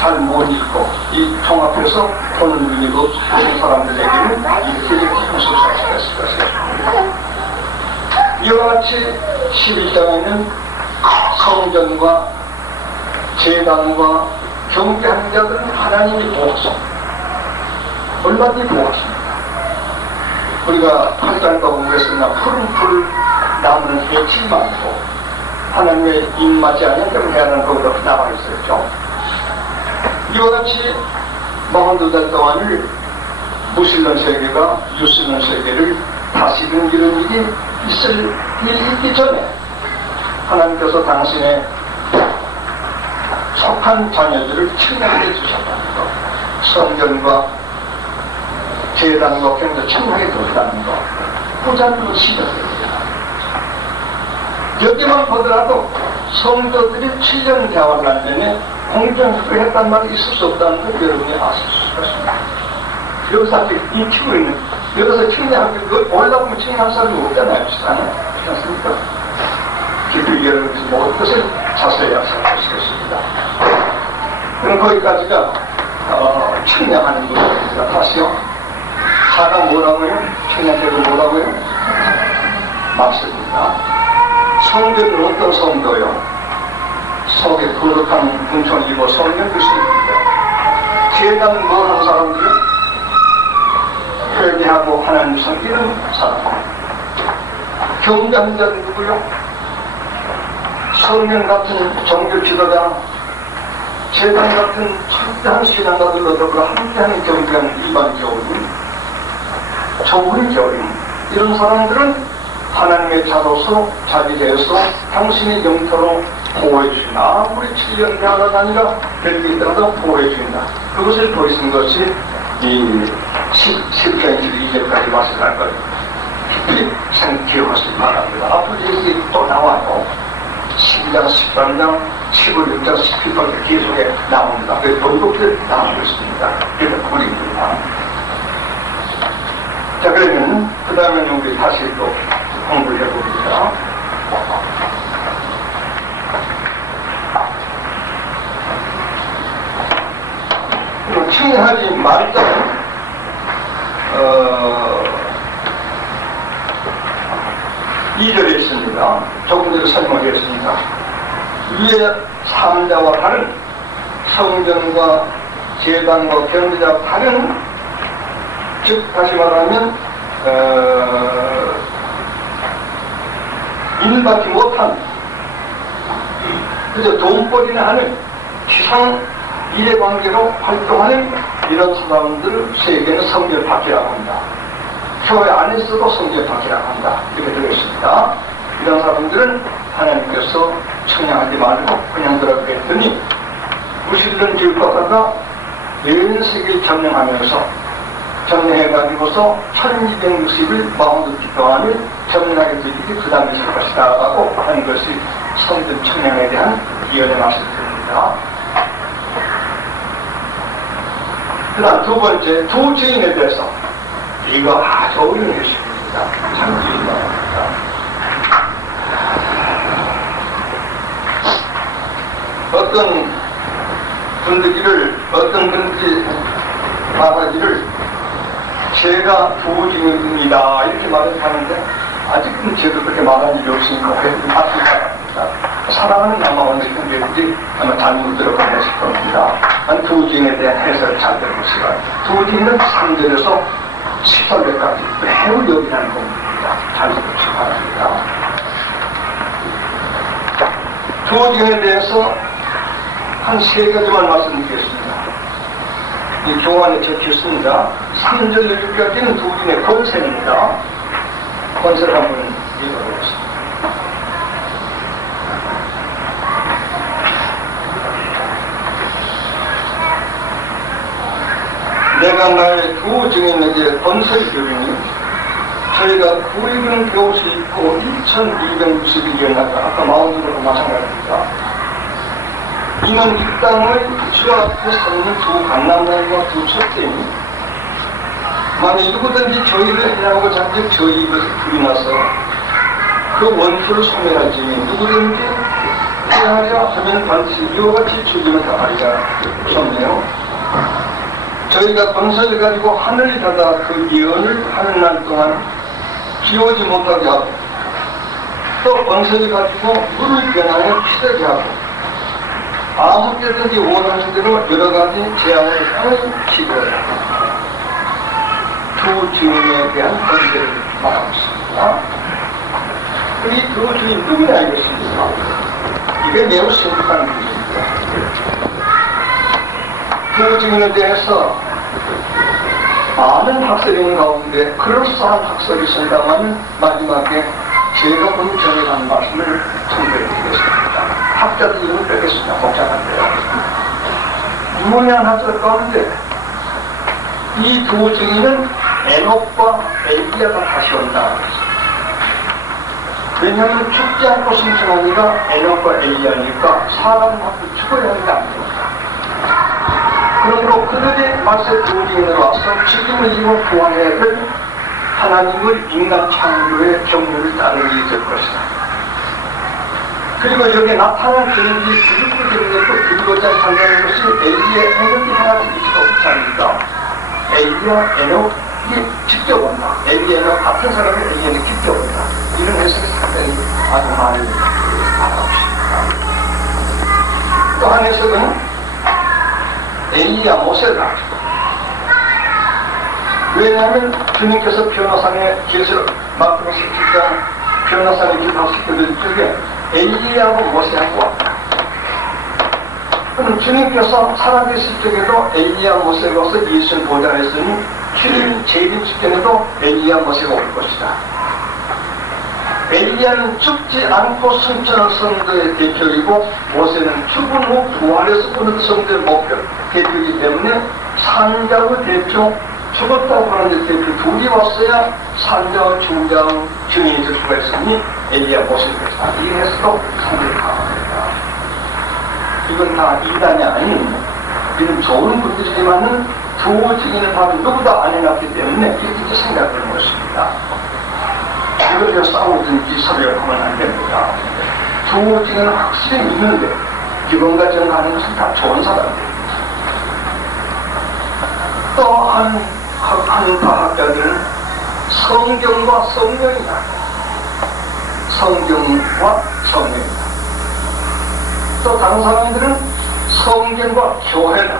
잘 못 읽고 이 통합해서 보는 눈이 없는 사람들에게는 이렇게 무슨 수가 있을 것이에요. 이와 같이 11장에는 성전과 제단과 경배하는 자들은 하나님이 보호성 얼마든지 보호하십니다. 우리가 8장과 공부했으나 푸른 풀 나무는 해치 말고 하나님의 입맞지 않은 그런 해안은 거기다 나가 있었죠. 이와 같이 42달 동안을 무슬림 세계가 유슬림 세계를 다스리는 이런 일이 있을 일이 있기 전에 하나님께서 당신의 속한 자녀들을 청량해 주셨다는 것, 성전과 제단과 경도 청량해 줬다는 것, 후자는 시작됩니다. 여기만 보더라도 성도들이 7년 대화를 한 전에 공정식을 했단 말이 있을 수 없다는 걸 여러분이 아실 수 있습니다. 여기서 아직 익히고 있는, 여기서 청량하게, 올라오면 청량할 사람이 없잖아요. 시간에. 그렇지 않습니까? 깊이 여러분께서 모든 것을 자세히 말씀하시겠습니다. 그럼 거기까지가 청량하는 것입니다. 다시요. 자가 뭐라고요? 청량해도 뭐라고요? 맞습니다. 성전은 어떤 성도요? 속에 거룩한 군청을 입어 성령 교수입니다. 제단은 뭐 하는 사람들은 회개하고 하나님 섬기는 사람. 경배하는 자는 누구요? 성령 같은 종교 지도자, 제단 같은 철저한 신앙가들로 더불어 함께하는 경배하는 일반 교우님, 조국의 교우님, 이런 사람들은 하나님의 자로서 자비되어서 당신의 영토로 보호해 주신다. 아무리 7년 대화가 아니라 별게 있더라도 보호해 주신다. 그것을 보이신 것이 이 10장 22절까지 말씀할 걸 깊이 기억하시기 바랍니다. 앞으로 이것이 또 나와요. 12장, 13장, 15장, 18장 계속에 나옵니다. 그 번복들 나오고 있습니다. 이렇게 보입니다. 자, 그러면 그 다음에 우리 다시 또 공부를 해봅니다. 청해하지 말자는 이절에 있습니다. 조금 전에 설명하겠습니다. 위의 삼자와 다른 성전과 제단과 경비자와 다른, 즉 다시 말하면 인받지 못한 그저 돈벌이나 하는 지상 이해관계로 활동하는 이런 사람들을 세계는 성결파키라고 합니다. 교회 안에서도 성결파키라고 합니다. 이렇게 되어 있습니다. 이런 사람들은 하나님께서 청량하지 말고 그냥 들어가게 했더니 무실든 질법하다가 연세기를 점령하면서 점령해가지고서 1260일 마운드 동안을 점령하게 되기 그 다음에 살 것이다 라고 하는 것이 성전 청량에 대한 예언의 말씀입니다. 그 다음 두 번째, 두 증인에 대해서 이거 아주 어려운 것입니다. 참 유명합니다. 어떤 분들이 말하기를 제가 두 증인입니다 이렇게 말을 하는데 아직은 저도 그렇게 말한 일이 없으니까 맞습니다. 사랑하는 남아원 형제들이 아마 잘못 들어간 것일 겁니다. 두 증인에 대한 해설을 잘 들어보시라. 두 증인은 3절에서 14절까지 매우 여기라는 겁니다. 잘 들어보시기 바랍니다. 두 증인에 대해서 한 세 가지만 말씀드리겠습니다. 이 교환에 적혀 있습니다. 3절 6절까지는 두 증인의 권세입니다. 권세를 한번 읽어보겠습니다. 내가 나의 두 증인에게 권세를 주리니 저희가 구익은 배울 수 있고 1261년하고 아까 마운드로 마찬가지입니다. 이는 이 땅을 주 앞에 서는 두 강남단과 두 첩대니 만약 누구든지 저희를 해하고자 하는데 저희 이것을 부인하서 그 원수를 소멸하지 누구든지 해하려 하면 반드시 이와 같이 죽이면 당하리라 하셨네요. 저희가 권세를 가지고 하늘이 닫아 그 예언을 하는 날 동안 기오지 못하게 하고 또 권세를 가지고 물을 변하여 피되게 하고 아무 때든지 원하는 대로 여러 가지 재앙을 땅을 치료해야 합니다. 두 주인에 대한 권세를 말하고 있습니다. 이 두 주인 누구냐 이것입니까? 이게 매우 심각한 것입니다. 두 주인에 대해서 많은 학설이 있는 가운데 그럴싸한 학설이 있습니다만 마지막에 제가 본 전이라는 말씀을 전해드리겠습니다. 학자들 이름을 빼겠습니다. 복잡한데요. 유명한 학설 가운데 이 두 증인은 에녹과 엘리야가 다시 온다. 왜냐하면 죽지 않고 승천하니까 에녹과 엘리야니까 사람하고 죽어야 하는 게 아닙니다. 그러므로 그들의 말세 두 증인으로 와서 죽임을 이루어 구원해를 하나님을 인간 창조의 경륜을 따르게 될 것이다. 그리고 여기에 나타난 그들이 그리고 되는 것도 그리고자 한다는 것이 엘리의 에녹이 하나 되기도 없지 않습니까? 엘리야 에녹이 직접 온다. 엘리 에녹 같은 사람이 엘리 에녹이 직접 온다. 이런 해석이 상당히 아주 많이 알아봅니다. 또 한 해석은 엘리야 모세다. 왜냐하면 주님께서 변화산에 계시를 마태복음 17장 변화산에 기도하실 그들 중에 엘리야하고 모세하고 왔다. 그럼 주님께서 살아계실 적에도 엘리야 모세가 와서 예수를 보좌했으니 주님 재림 직전에도 엘리야 모세가 올 것이다. 엘리야는 죽지 않고 승천한 성도의 대표이고 모세는 죽은 후 부활해서 오는 성도의 목표 대표이기 때문에 산자의 대표 죽었다고 하는 대표 둘이 왔어야 산자와 중자의 증인이 될 수가 있으니 엘리야 모세를 했다. 이 해석도 상당히 강합니다. 이건 다 이단이 아닌 이런 좋은 분들이지만은 두 증인은 바로 누구도 안 해놨기 때문에 이렇게 생각하는 것입니다. 이걸 위해 싸우든지 서류를 하면 안 됩니다. 두 증인은 확실히 믿는데 기본과 정하는 것은 다 좋은 사람들입니다. 또 한 과학자들은 성경과 성령이다. 성경과 성령이다. 또 다른 사람들은 성경과 교회다.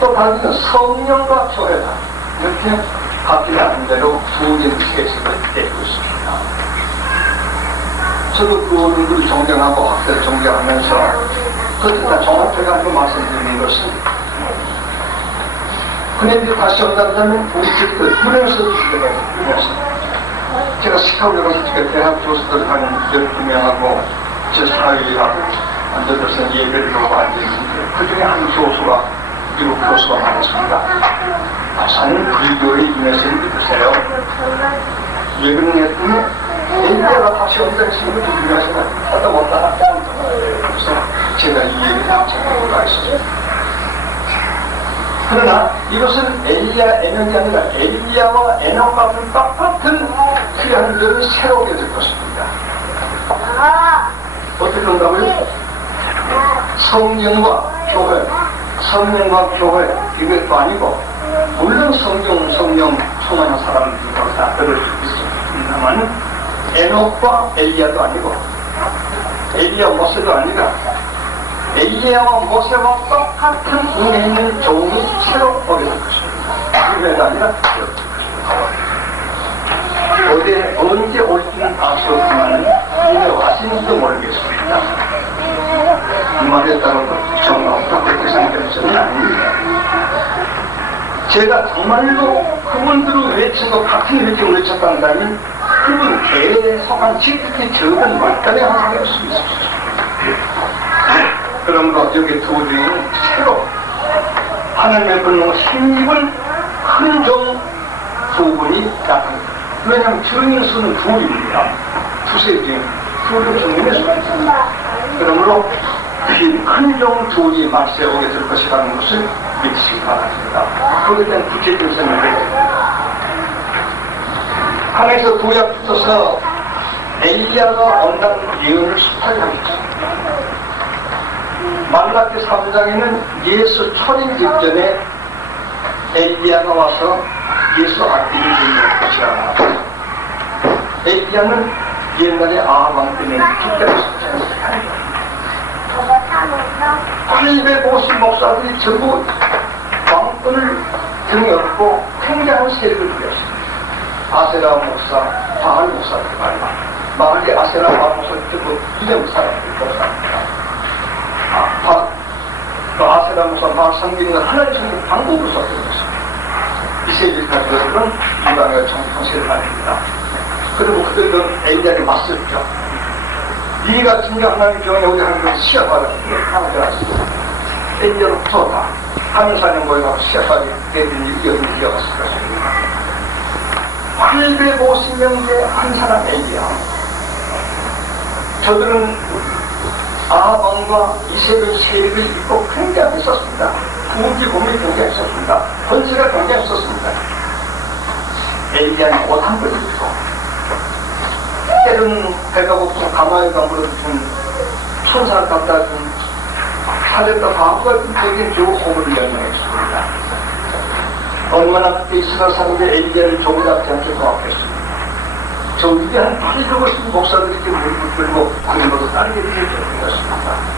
또 다른 성령과 교회다. 이렇게 각기 나름대로 두 개의 해석을 내고 있습니다. 저도 그 어른들을 존경하고 학교를 존경하면서 그때 종합해가 아니고 말씀드리는 것은 그네들이 다시 온다면 우리 집들 문에서 주시게 문에서 제가 시카고에 가서 대학 교수들 한 12명하고 저 사회하고 앉아서 예배를 하고 앉아있는데 그 중에 한 교수가 미국 교수가 말했습니다. 박사님 불교의 윤회선이 믿으세요? 왜 그러냐더니 엘리야가 다시 온다 했으면 윤회선을 하다 못하다 그래서 제가 이 얘기를 전하고 가 있습니다. 그러나 이것은 엘리야, 에녹이 아니라 엘리야와 에녹과 같은 똑같은 필요한들을 새롭게 될 것입니다. 어떻게 그런가고요? 성령과 교회, 성령과 교회 이것도 아니고 물론 성령 충만한 사람들도 다 들을 수 있습니다만 에녹과 엘리야도 아니고 엘리야 모세도 아니라 엘리야와 모세와 똑같은 운에 있는 종이 새로 오게 될 것입니다. 그게 아니라 어디에 언제 올지는 알 수 없지만 이제 왔는지도 모르겠습니다. 이 말에 따른 정확하고 그렇게 생각해서는 아닙니다. 제가 정말로 그분들을 외친 것 같은 외침을 외쳤다면 그분 개에 속한 지극히 적은 말단의 한 사람일 수 있습니다. 그러므로 여기 두 주인은 새로 하나님의 분노 힘입을 큰 종 두 분이 나타납니다. 왜냐하면 주인 수는 둘입니다. 두세 주인, 둘은 주인의 수입니다. 그러므로 큰 종 둘이 말세에 오게 될 것이라는 것을 믿으시기 바랍니다. 거기에 대한 구체적인 설명을 해드립니다. 하나님께서 구약부터서 엘리야가 온다는 예언을 수탈하게 했습니다. 말라기 3장에는 예수 초림 직전에 엘리야가 와서 예수 앞뒤를 주는 것이라. 엘리야는 옛날에 아합 때는 죽게 썼잖아요. 850 목사들이 전부 왕권을 등에 업고 굉장한 세력을 부렸습니다. 아세라 목사, 바알 목사들 말이야. 마을에 아세라 바알 목사들 전부 이름 사람들 목사입니다. 아세라 목사 바알 상기는 하나님 성경 방법으로 썼습니다. 이세계 가족들은 이방의 정통세를 말입니다. 그리고 그들은 엘리야에 맞섰죠. 이 같은 게 하나님 경에 오게 하는 건 시합하라는 하나님이었습니다. 엘리야로 붙어다. 하늘사냥 모여서 시합하게 애들이 여기 이어갔을 것입니다. 850명 중에 한 사람 엘리야. 저들은 아합왕과 이세벨 세력을 입고 굉장히 있었습니다. 부귀공이 굉장히 있었습니다. 권세가 굉장히 있었습니다. 엘리야는 옷 한 벌 입고 때로는 배가 고프서 가마에 가물어준 천사를 갖다 준 사례도 바보가 되게 좋은 호흡을 연명했습니다. 얼마나 그때 이스라엘 사람들이 엘리야를 종잡지 않게 고맙겠습니다. 저 위대한 850 목사들이 이렇게 무릎을 꿇고 그런 것도 따르게 되는 것입니다.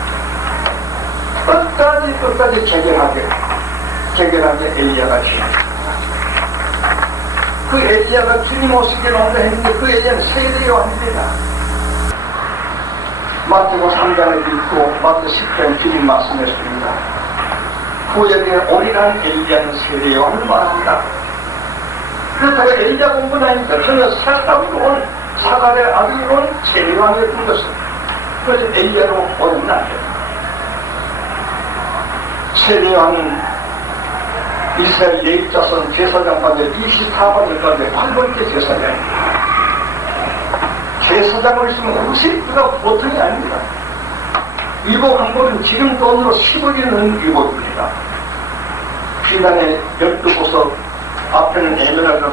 끝까지 개결하게 엘리야가 지었습니다. 그 엘리야가 주님 오시기를 온다 했는데 그 엘리야는 세례 요한입니다. 마태복음 3장에 읽고 마태 10장 주님 말씀했습니다. 구약에 오리란 엘리야는 세례 요한을 말합니다. 그렇다고 엘리야 공부는 아닙니다. 전혀 사람으로 온 사갈의 아들로 온 세례 요한을 본 것은 그래서 엘리야로 오르면 안 됩니다. 세례 요한은 이스라엘 예입자선 제사장 가운데 24번을 가운데 8번째 제사장입니다. 제사장을 있으면 의식부가 보통이 아닙니다. 위복 한 번은 지금 돈으로 10억이 넘는 위복입니다. 비단의 12보석 앞에는 에메랄드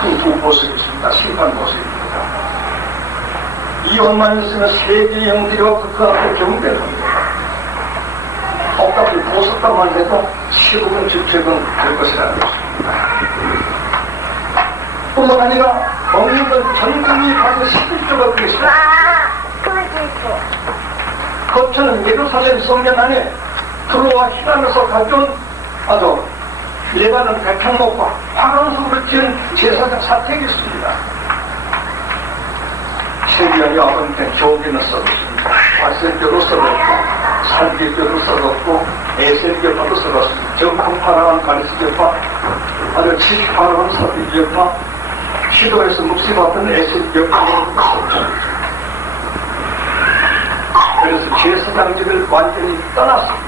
큰 두 보석이 있습니다. 심판 보석입니다. 이 옷만 있으면 세계 영들이 그 앞에 경배를 합니다. 몸값을 보석값만 해도 15분 주택은 될 것이라는 것입니다. 뿐만 아니라 먹는 건 전 국민이 가서 11조가 되겠습니다. 거처는 예루살렘 성전 안에 들어와 희랑에서 가져온 아주 레바논 백향목과 화관석으로 지은 제사장 사택이 있습니다. 세비연이 아버님께 교기는 써줬습니다. 발생교도 써줬고 살기교도 써줬고 에셀교파도 써줬습니다. 정통 파라한 가리스교파, 아주 78원 사비교파, 시도에서 묵시받던 에셀교파도 썼죠. 그래서 제사장직을 완전히 떠났습니다.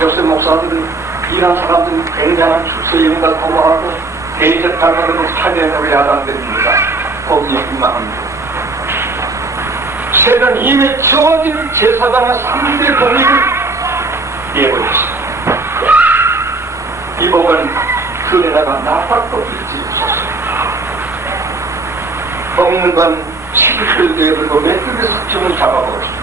요새 목사들은 이런 사람들은 굉장한 출세용과 도모하고 대적 달라고 사례하고 야단됩니다. 거기에 민망합니다. 세는 이미 주어진 제사장의 3대 공익을 내버렸습니다. 이 법은 그에다가 나팔도 일지었습니다. 먹는 건 11일 내버리고 메뚜기 삭증을 잡아버렸습니다.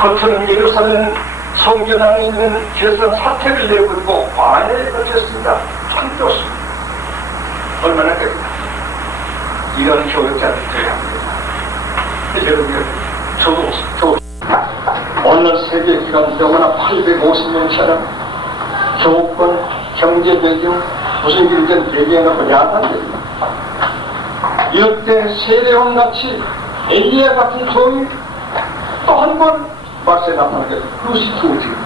거처는 예루살렘 성전 안에 있는 제사장 사택을 내버리고 광야에 거쳤습니다. 참 좋습니다. 얼마나 됩니까? 이런 교육자를 줘야 합니다. 여러분, 저도 오늘 세계 기간 영원한 850년처럼 교권, 경제 배경, 무슨 일든 배경하고 야단됩니다. 이럴 때 세례원 같이 엘리야 같은 종이 또 한 번 말세 나타나게 그것이 도주입니다.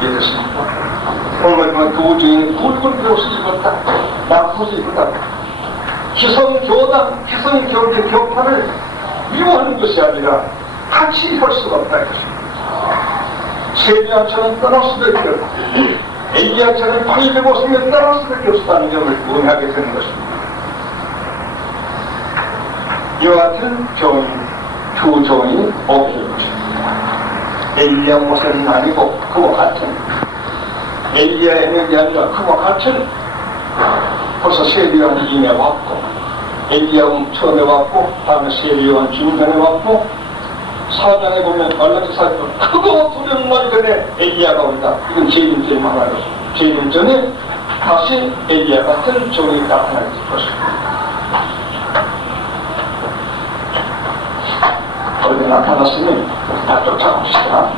이해됐습니까? 오늘 도주인이 굵은 벼슬 입었다, 낙후를 입었다. 기성교단, 기성교대 교파를 미워하는 것이 아니라 같이 할 수가 없다 이것입니다. 세비야처럼 떠날 수밖에 없고 엘리야처럼 850년 떠날 수밖에 없다는 점을 응하게 되는 것입니다. 이와 같은 두 종이 오게 된 것입니다. 엘리야 모세는 아니고 그와 같은 엘리야의 면이 아니라 그와 같은 벌써 세비야는 이미 왔고 엘리야는 처음에 왔고 다음에 세비야는 중간에 왔고 사장에 보면 얼마나 살고 크고 두려운 날 전에 엘리야가 온다. 이건 재림전이 하나로 재림전에 다시 엘리야 같은 종이 나타날 것입니다. 어디 나타났으니 다 쫓아갑시다.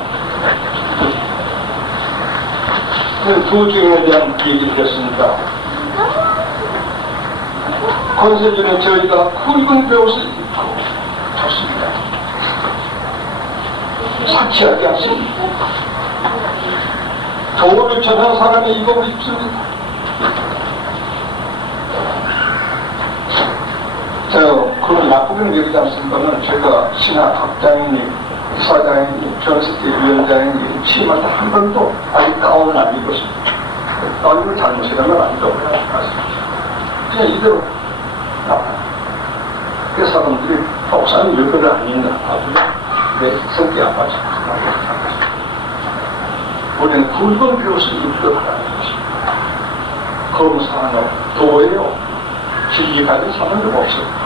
두 주인에 대한 얘기를 했습니다. 권세전에 저희가 굵은 벼옷을 입고 좋습니다. 사치하게 하십니다. 도를 전한 사람의 입고 입습니다. 그런 나쁘게 여기지 않습니다만 제가 신학학장이니 사장이니 전스티 위원장이니 치마를 한 번도 아직 가운을 안 입었습니다. 가운을 잘못이라면 안 좋아요. 그냥 이대로 나와요. 그 사람들이 목사님 여기를 안 입나 내 성격 안 맞아. 우리는 굵은 벼슬을 입고 하라는 것입니다. 검사는 도예요. 진리 가진 사람은 없어요.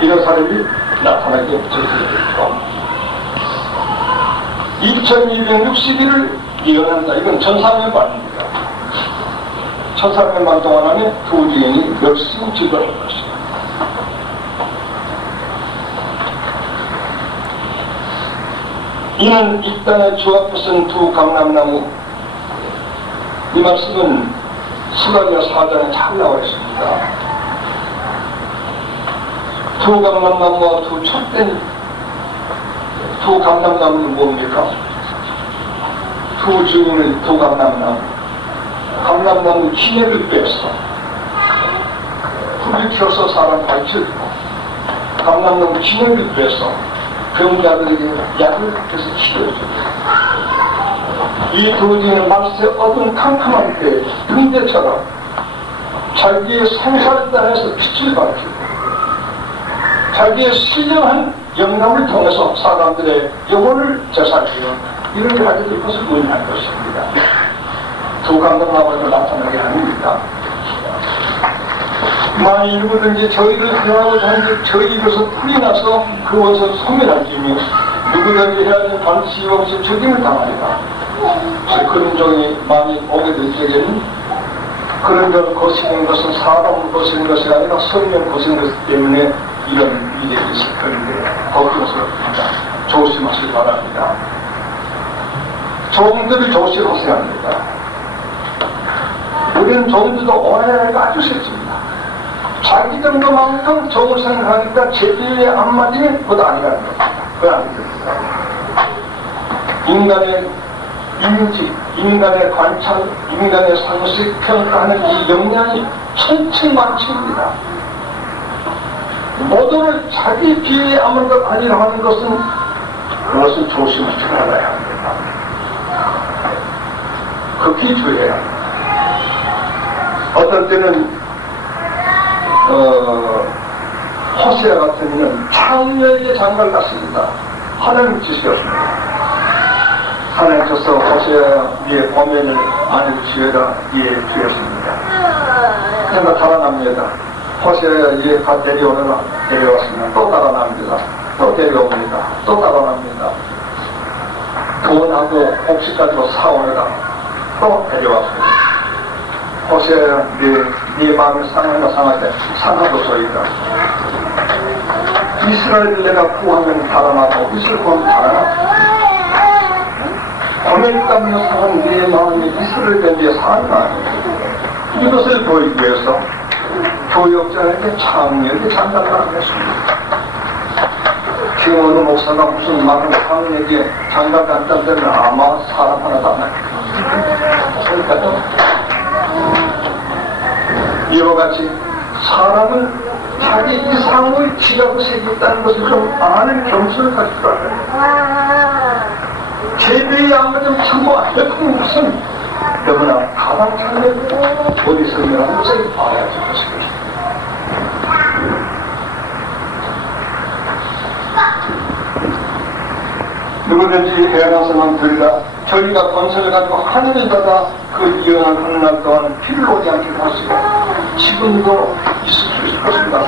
이런 사람이 나타나게 되죠. 2260일을 예언한다. 이건 1300만입니다. 1300만 동안 안에 두 주인이 열심히 증거할 것입니다. 이는 이 땅에 주 앞에 쓴 두 강남나무, 이 말씀은 스가랴 4장에 잘 나와 있습니다. 두 강남나무와 두 촛된 두 강남나무는 뭡니까? 두 주인의 두 강남나무. 강남나무 기회를 빼서 불을 켜서 사람 밝혀주고 강남나무 기회를 빼서 병자들에게 약을 해서 치료해줍니다. 이 두 주인은 말세 어떤 캄캄한 때 등대처럼 자기의 생사를 따라서 빛을 밝히고 자기의 신령한 영감을 통해서 사람들의 영혼을 되살리는 이런 일 하게 될 것을 의미할 것입니다. 두 강남나무를 나타나게 합니다. 만일 누구든지 저희를 향하고자 하는데 저희 입에서 풀이 나서 그 원수 소멸할 때며 누구든지 해야지 반드시 없이 죽임을 당합니다. 그런 종이 많이 오게 될 때에는 그런 걸 거스는 것은 사람을 거스는 것이 아니라 성령 거스는 것 때문에 이런 일이 있을 건데 걱정스럽습니다. 조심하시기 바랍니다. 종들이 조심하셔야 합니다. 우리는 종들도 오해가 아주 쉽습니다. 자기 정도만큼 종을 생각하니까 제비의 안 맞으면 그것 아니라는 겁니다. 그건 아니됩니다. 인간의 인지, 인간의 관찰, 인간의 상식 평가하는 이 역량이 천층만층입니다. 모두를 자기 비위에 아무런 것 아니라 하는 것은 그것은 조심하지 말아야 합니다. 극히 주의해야 합니다. 어떤 때는 호세아 같은 경우는 창녀에게 장가를 갔습니다. 하나님 지시였습니다. 하나님께서 호세아 위에 보면을 안을 지어라 위에 주였습니다. 그러나 달아납니다. 호세아 위에 다 데려오느라 데려왔습니다. 또 달아납니다. 또 데려옵니다. 또 달아납니다. 돈하고 옥시 가지고 사오느라 또 데려왔습니다. 호세아 네 마음이 상하나 상하되 상하도 소이다. 이스라엘을 내가 구하면 달아나고 이스라엘 구하면 달아나. 고멜감으로 상한 네 마음이 이스라엘 된 상하는 아니에요. 이것을 보이기 위해서 교역자에게 창녀에게 장단을 했습니다. 지금 어느 목사가 무슨 많은 창녀에게 장단을 한다면 아마 사람 하나도 안 나요. 그러니까 이와 같이 사람은 자기 이상의 지각을 새겨 있다는 것을 좀 아는 겸손을 가지고 있어요. 제비의 안 맞으면 참고 안 했던 것은 너무나 가당창에 어디 설명하는 것을 알아야 될 것입니다. 누구든지 해양사만 들다 저희가 건설을 가지고 하늘을 닫아 그 이혼한 하늘날 동안 피를 오지 않게 하시고 지금도 있을 수 있을 것입니다.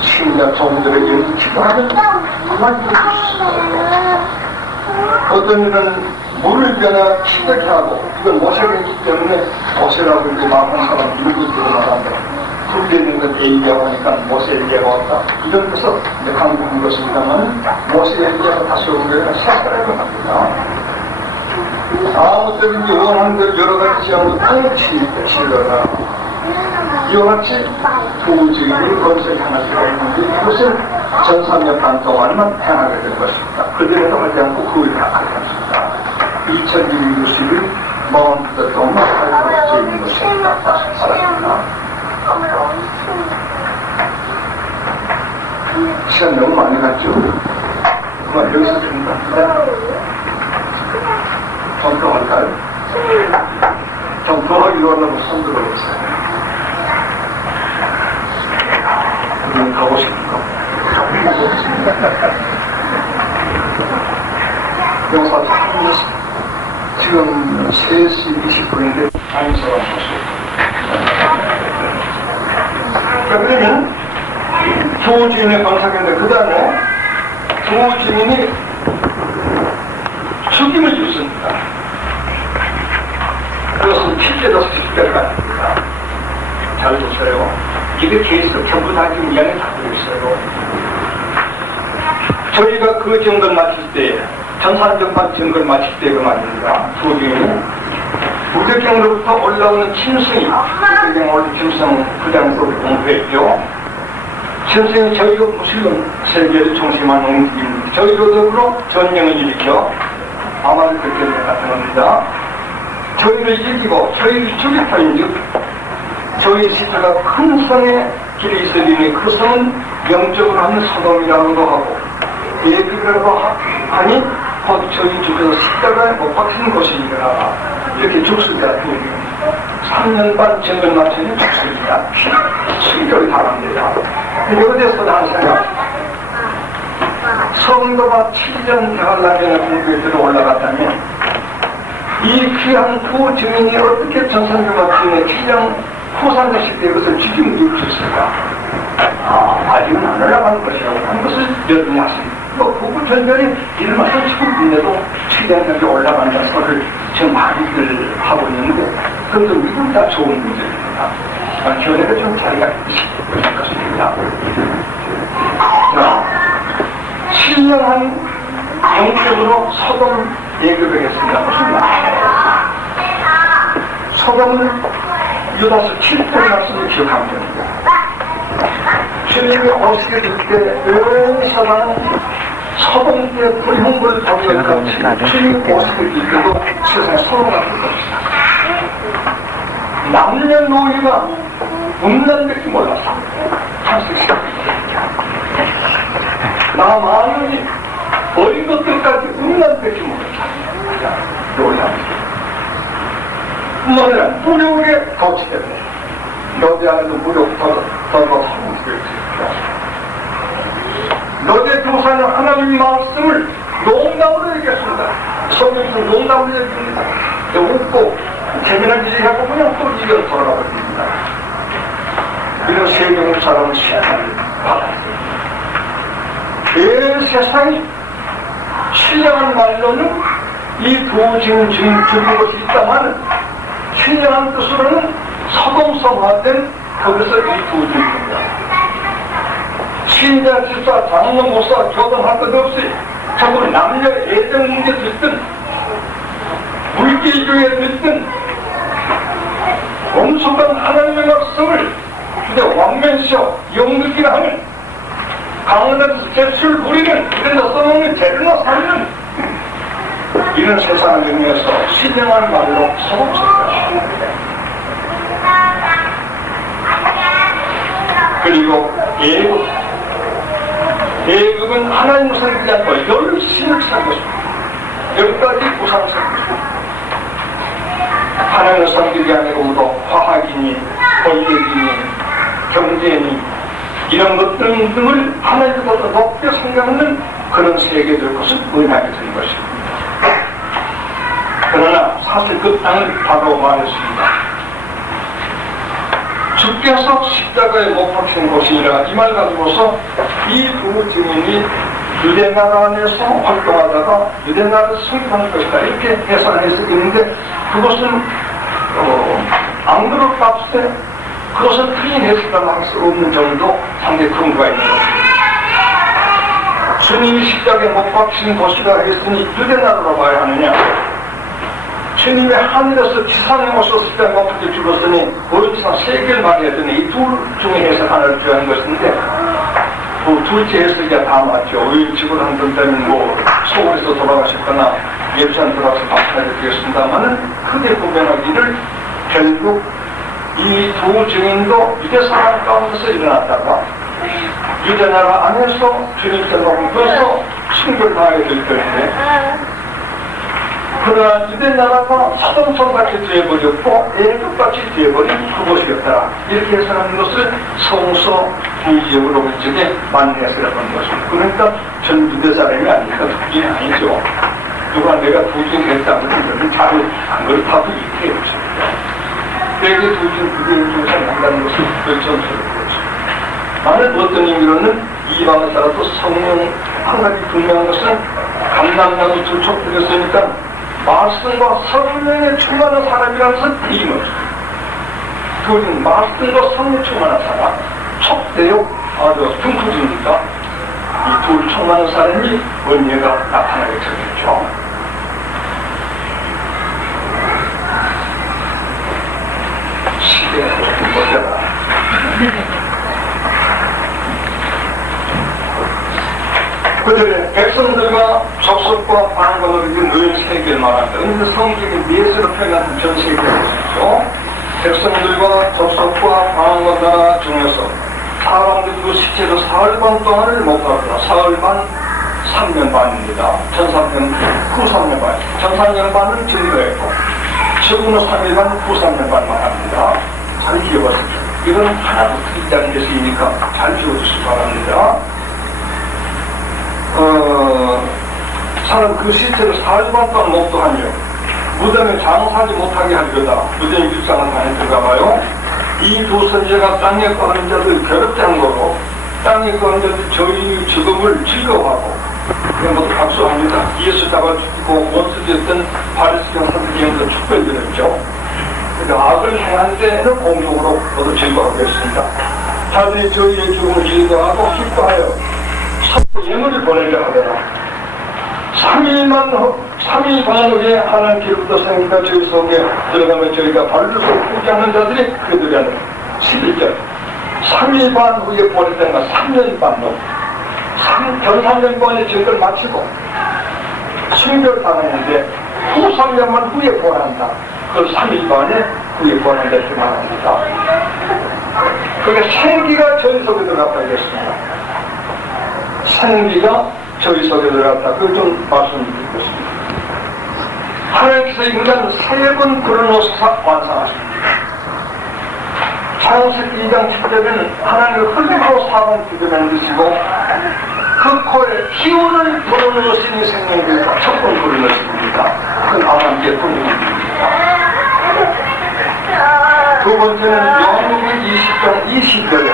신자 종들에게 기도하면 그만 들어줄 수 있어요. 어떤 일은 물을 변화 치닫게 하고 이건 모세가 있기 때문에 모세라고 이렇게 말하는 사람 누구들도 말한다. 불리에 있는 건 A가 오니까 모세 엘리야가 왔다. 이런 데서 강구한 것입니다만 모세 엘리야가 다시 오는 게 아니라 사사라고 합니다. 아무 때든지 원하는 걸 여러 가지 지향으로 꽁치 치거나 이와 같이 도주의를 건설하는 수가 있는데 이것을 전산년 반 동안만 행하게 될 것입니다. 그들에도 하지 않고 그 일을 하게 됩니다. 2021을 마음 뜻 동안 할 수 있는 것입니다. 바랍니다. 시간 너무 많이 갔죠? 그만 여기서 좀 갑니다. 좀 더 할까요? 좀 더 이러려고 손 들어보세요. 가고 싶은가? 영사 지금 3시 20분인데 안서가 그러면 조주인의 방사견인데 그 다음에 조주인이 죽임을 줬습니다. 그것은 실제로 실패가 아닙니다. 잘 보세요. 이게 케이스 전부 다 지금 이 안에 다 들어있어요. 저희가 그 증거를 마칠 때, 전산전반 증거를 마칠 때가 말입니다. 조주인은 무적경으로부터 올라오는 침승이, 무적경 올라오는 침승 그 장에서 공부했죠. 침승이 저희가 무슬림 세계를 중심한 움직임, 저희로더불어 전쟁을 일으켜 아마를 그렇게 나타납니다. 저희를 이기고 저희를 죽였다는 즉 저희 시체가 큰 성에 길이 있으리니 그 성은 영적으로 하는 소돔이라고도 하고 예비라고 하니 곧 저희 주께서 십자가에 못 박힌 곳이니라. 이렇게 죽습니다. 3년 반 정글 맞춰서 죽습니다. 충격이 당합니다. 여기에서 난 생각 성도가 7년 가을날에나 공부에 들어 올라갔다면 이 귀한 두 증인이 어떻게 전산교가 주인의 7년 후산했을 때 그것을 죽임을 입혔을까? 아직은 안 올라간 것이라고 하는 것을 여러분이 아십니다. 부부전면이 일마다 지금인데도 시장력이 올라간다는 소리를 지금 많이들 하고 있는데, 그것도 이건 다 좋은 문제입니다. 견해가 좀 자리가 있을 것입니다. 자, 신령한 영적으로 서동 예교되겠습니다. 무슨 말이에요? 서동은 유다서 7절 말씀을 기억하면 됩니다. 주님이 오시게 될 때 온 사람은 서동의 불형벌을 받는 것 같이 주님이 오시게 될 때도 세상에 서동을 받을 것이다. 남녀노인가 음란밖에 몰랐다. 나 많으니 어린 것들까지 음란밖에 몰랐다. 놀랍니다. 뿐만 아니라 무력에 거치되네. 너희 안에도 무력부터 하고 있습니다. 너희 교사는 하나님의 말씀을 농담으로 얘기했습니다. 성경에서 농담으로 얘기합니다. 웃고 재미난 얘기하고 그냥 또 이겨 돌아가버립니다. 이런 세경의 사람은 세상을 받아들입니다. 이 세상이 신령한 말로는 이 두 증인 주는 것이 있다만 신령한 뜻으로는 서동성화된 거기서 이 두 증인입니다. 신자, 집사, 장로, 목사, 교단할 것 없이 전부 남녀 애정 문제 듣든 물질주의에 듣든 엄숙한 하나님의 말씀을 주제 왕면시어 영득이라 하는 강원에서 제출 부리는 그래서 써먹는 재료나 사는 이런 세상을 의미해서 신령한 말로 서동성화합니다. 그리고 예국은 하나님을 섬기지 않고 열심을 찾는 것입니다. 여기까지 부상을 찾는 것입니다. 하나님을 섬기지 않고도 화학이니 권력이니 경제니 이런 것들 등을 하나님보다 높게 생각하는 그런 세계될 것을 의미하게 된 것입니다. 그러나 사실 그 땅을 바로 말했습니다. 주께서 십자가에 못 박힌 곳이라 이 말 가지고서 이 두 증인이 유대나라 안에서 활동하다가 유대나라를 성립할 것이다 이렇게 해석을 있는데 그것은 안 그렇답시되 그것은 틀린 해석을 할 수 없는 점도 상당히 근거가 있는 것입니다. 주님이 십자가에 못 박힌 곳이라 했으니 유대나라로 봐야 하느냐, 주님이 하늘에서 지상에 오셔서 십자가에 못 박혀 죽었으니 오른쪽은 세계를 말해야 되니 이 둘 중에 해석 하나를 줘야 하는 것인데 그 둘째 해석이 다 맞죠. 왜 지구를 한다면 뭐 서울에서 돌아가셨거나 예루살렘 돌아가서 박하게 되겠습니다만은 크게 구별하기를 결국 이 두 증인도 유대 사람 가운데서 일어났다가 유대나라 안에서 주님께로 옮겨서 순결하게 될 것인데 그러나 유대나라가 서동성같이 되어버렸고 애국같이 되어버린 그곳이었다. 이렇게 해석하는 것을 성서 부지역으로 그쪽에 만해서라고 하는 것입니다. 그러니까 전 유대 사람이 아니니까 그게 아니죠. 누가 내가 부지역 했다면 잘안 그렇다고 이렇게 해보십니다. 대개 두진 그게 중에서 한다는 것을 결정스럽고 나는 어떤 의미로는 이방을 따라서 성령 한 가지 분명한 것은 감남나무 주촉되었으니까 말씀과 성령에 충만한 사람이라는 것은 이임을 그것은 말씀과 성령에 충만한 사람 촉대요 아주 둥크지니까 이 둘 충만한 사람이 원예가 나타나게 되겠죠. 그들의 백성들과 족속과 방언으로 늘 세계를 말한다. 그런데 성경의 예수로 표현한 전 세계를 말이죠. 백성들과 족속과 방언나라 중에서 사람들도 실제로 사흘 반 동안을 못 받았다. 사흘 반 3년 반입니다. 전 3년 후 3년 반. 전 3년 반은 증거했고 지금은 3일 반 후 3년 반만 합니다. 잘 기억하십시오. 이건 하나도 틀리지 않은 것이니까 잘 지워주시기 바랍니다. 사람 그 시체를 4일 반 동안 목도하며 무덤에 장사하지 못하게 하려다 무덤에 윗상을 많이 들어가봐요. 이 두 선지자가 땅에 거하는 자들 괴롭지 않은 거로 땅에 거하는 자들 저희의 죽음을 즐거워하고 모두 박수합니다. 예수다가 죽이고 원수되었던 바리새인 사두개인도 축배드렸죠. 악을 행한 데는 공적으로 모두 즐거워하겠습니다. 자들이 저희의 죽음을 즐거워하고 기뻐하여 서로 예물을 보내려 하더라. 3일 반 후에 하나님께로부터 생기가 저희 속에 들어가면 저희가 발로 쏘지 않는 자들이 그들이 하는 11절 3일 반 후에 보내된 건 3년 반로 전 3년 반에 저희를 마치고 순교를 당했는데 후 3년만 후에 보낸다. 그 3일 반에 후에 보낸다 이렇게 말합니다. 그게 생기가 저희 속에 들어갔다 하겠습니다. 생기가 저희 속에 들어갔다. 그걸 좀 말씀드리겠습니다. 하나님께서 인간을 3번 걸어놓으셔서 완성하십니다. 창세기 2장 7절에는 하나님을 흙으로 사람 죽여낸 것이고 그 코에 기운을 불어넣으시니 생명계가 첫번 불어넣으십니다. 그건 아담의 본능입니다. 두 번째는 요한복음 20장 20절에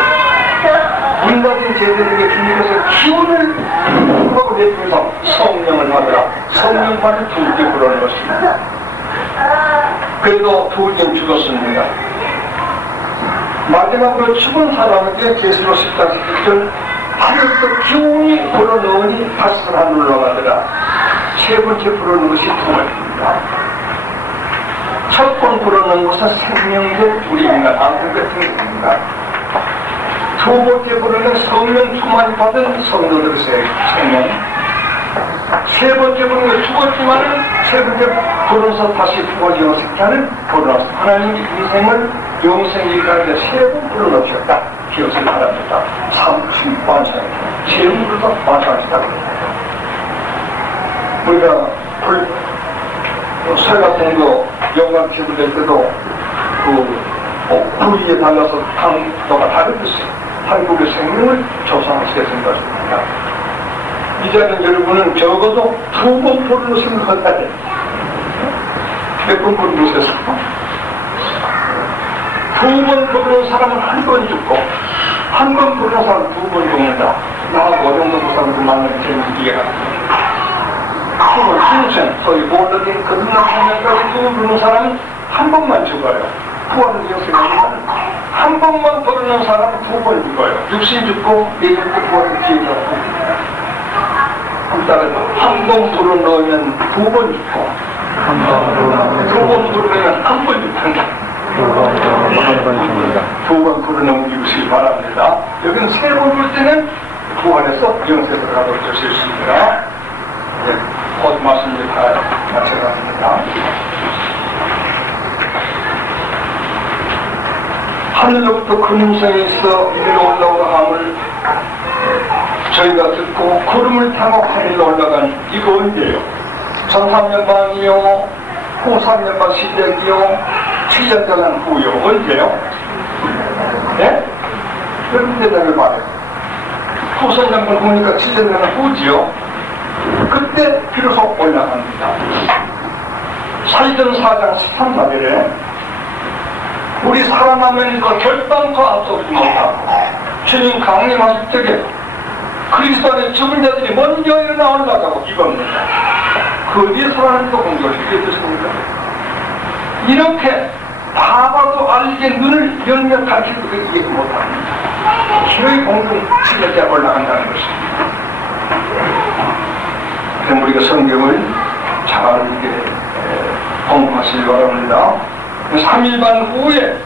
문닫은 제자들에게 주님께서 기운을 하고 내뿜어서 성령을 받으라. 성령만을 둘째 불어넣었습니다. 그래도 둘째는 죽었습니다. 마지막으로 죽은 사람에게 계시록 10장 10절 하늘부터 기운이 불어넣으니 바스를 하늘로 올라가더라. 세 번째 불어넣은 것이 두 번째입니다. 첫 번 불어넣은 것은 생명의 우리 인간, 암흑 같은 인간. 두 번째 불어넣은 성령 충만이 받은 성도들의 생명. 세 번째 불어넣은 죽었지만은 세 번째 불어넣어서 다시 부활되어 생기하는 불어넣어서 하나님의 인생을 영생이 가운데 세 번 불어넣으셨다. 기억을 바랍니다. 삼신 완성, 세 번으로 완성하셨다. 우리가 쇠 같은 거 영광 제도될 때도 그 위에 달려서 강도가 다르듯이 한국의 생명을 조성하시겠습니다. 이제는 여러분은 적어도 두 번 불어넣으시는 것 같아요. 몇 번 불어넣으셨습니까? 두 번 불어넣은 사람은 한 번 죽고 한 번 불어넣은 사람은 두 번 죽는다. 나하고 어정도 부사람들 만나면 재밌는 이해가 됩니다. 그걸 신생, 소위 모르긴 거듭난 생명까지 두 번 부르는 사람은 한 번만 죽어요. 부활을 지었으면 한 번만 부르는 사람은 두 번 죽어요. 육신 죽고 내년 또 부활을 지으라고 한 번 불어넣으면 두 번 죽고 두 번 불어넣으면 한 번 죽는다. 두 번 불어넣으면 육신이 바랍니다. 여기는 세 번 볼 때는 부활해서 영생으로 가도록 될 수 있습니다. 곧 말씀을 다 마쳐갑니다. 하늘로부터 큰 음성이 있어 위로 올라오는 함을 저희가 듣고 구름을 타고 하늘로 올라간 이거 언제요? 전 3년 반이요, 후 3년 반 시작이요, 7년 동안 후요. 언제요? 네? 그런 대답을 말해요. 후 3년 반 후니까 7년 동안 후지요. 그때 비로소 올라갑니다. 사도전 4장 13절에 우리 살아남은 것 결단코 앞서지 못하고 주님 강림하실 적에 그리스도 안에 죽은 자들이 먼저 일어나 올라가고 이겁니다. 그 뒤에 살아남은 것 공격을 이게 뜻입니까? 이렇게 다 봐도 알게 눈을 열며 가르치고 이해 못합니다. 기의 공중 치료자 올라간다는 것입니다. 그럼 우리가 성경을 잘 공부하시기 바랍니다. 3일 반 후에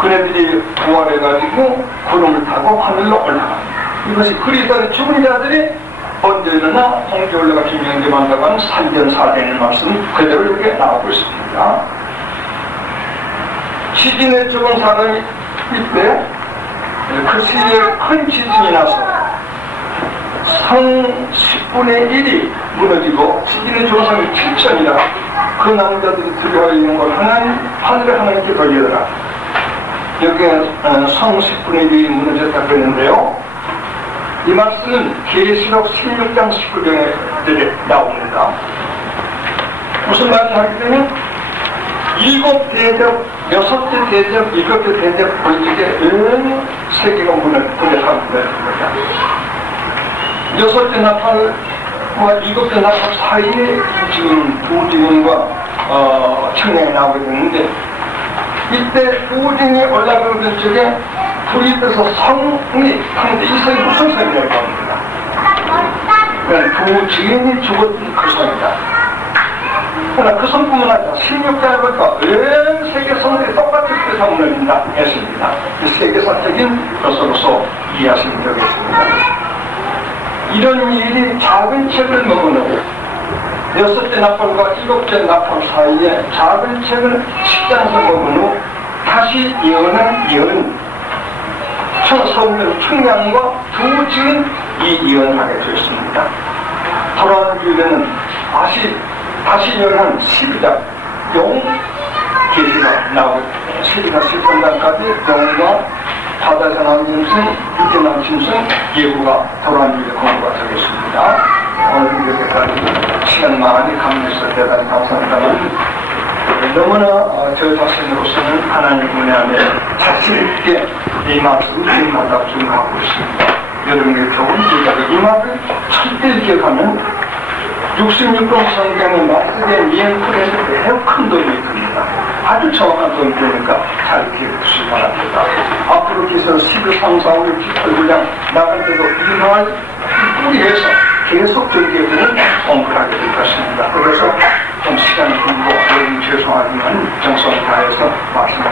그네들이 부활해가지고 구름을 타고 하늘로 올라갑니다. 이것이 그리스도의 죽은 자들이 먼저 일어나 홍제 올라가 김영재 만나간 3전 4대의 말씀 그대로 이렇게 나오고 있습니다. 지진에 죽은 사람이 이때 그 시기에 큰 지진이 나서 성 10분의 1이 무너지고 지진의 조상이 7천이라 그 남자들이 두려워 있는 걸 하늘에 하나님께 걸리더라. 여기에 성 10분의 1이 무너졌다고 했는데요. 이 말씀은 계시록 16장 19절에 나옵니다. 무슨 말인지 하겠더니 7 대접, 6째 대접, 7째 대접 보이게 세계가 문을 돌려잡는 겁니다. 6째 나팔 이것도 나서 사이에 지금 부증인과 청량이 나오게 되는데, 이때 부증이 올라가는 쪽에 불이 떠서 성이 하는데 이 성이 무슨 성이라고 합니다. 그러니까 부증인이 죽었던 그 성이다. 그러나 그 성뿐만 아니라 16장에 보니까 온 세계 성들이 똑같이 성을 올린다 했습니다. 이 세계사적인 것으로서 이해하시면 되겠습니다. 이런 일이 작은 책을 먹어놓고 6째 나팔과 7째 나팔 사이에 작은 책을 식장에서 먹은 후 다시 예언한 예언, 서울의 청량과 부증인 이 예언하게 되었습니다. 돌아오는 주일에는 다시 예언한 12장 용 계시가 나오고 12장 13장까지 용과 바다에서 나온 짐승, 육지에 나온 짐승, 예후가 돌아오는 주일에 공부가 되겠습니다. 오늘 이렇게까지 시간 많이 감내해서 대단히 감사합니다만 너무나 저 자신으로서는 하나님 은혜안에 자신 있게 이 말씀을 기억한다고 생각하고 있습니다. 여러분에게 좋은 기회가 이 말을 철저히 기억하면 66권 성경에 말씀된 이행풀에서 매우 큰 도움이 됩니다. 아주 정확한 도움이 되니까 잘 기억해 주시기 바랍니다. 앞으로 기서 12, 3, 4, 5, 6, 7, 8, 9장 나갈 때도 이 말 뿌리에서 계속 전개되는 공부를 하게 될 것입니다. 그래서 좀 시간이 길고 여러분 죄송하지만 정성을 다해서 말씀을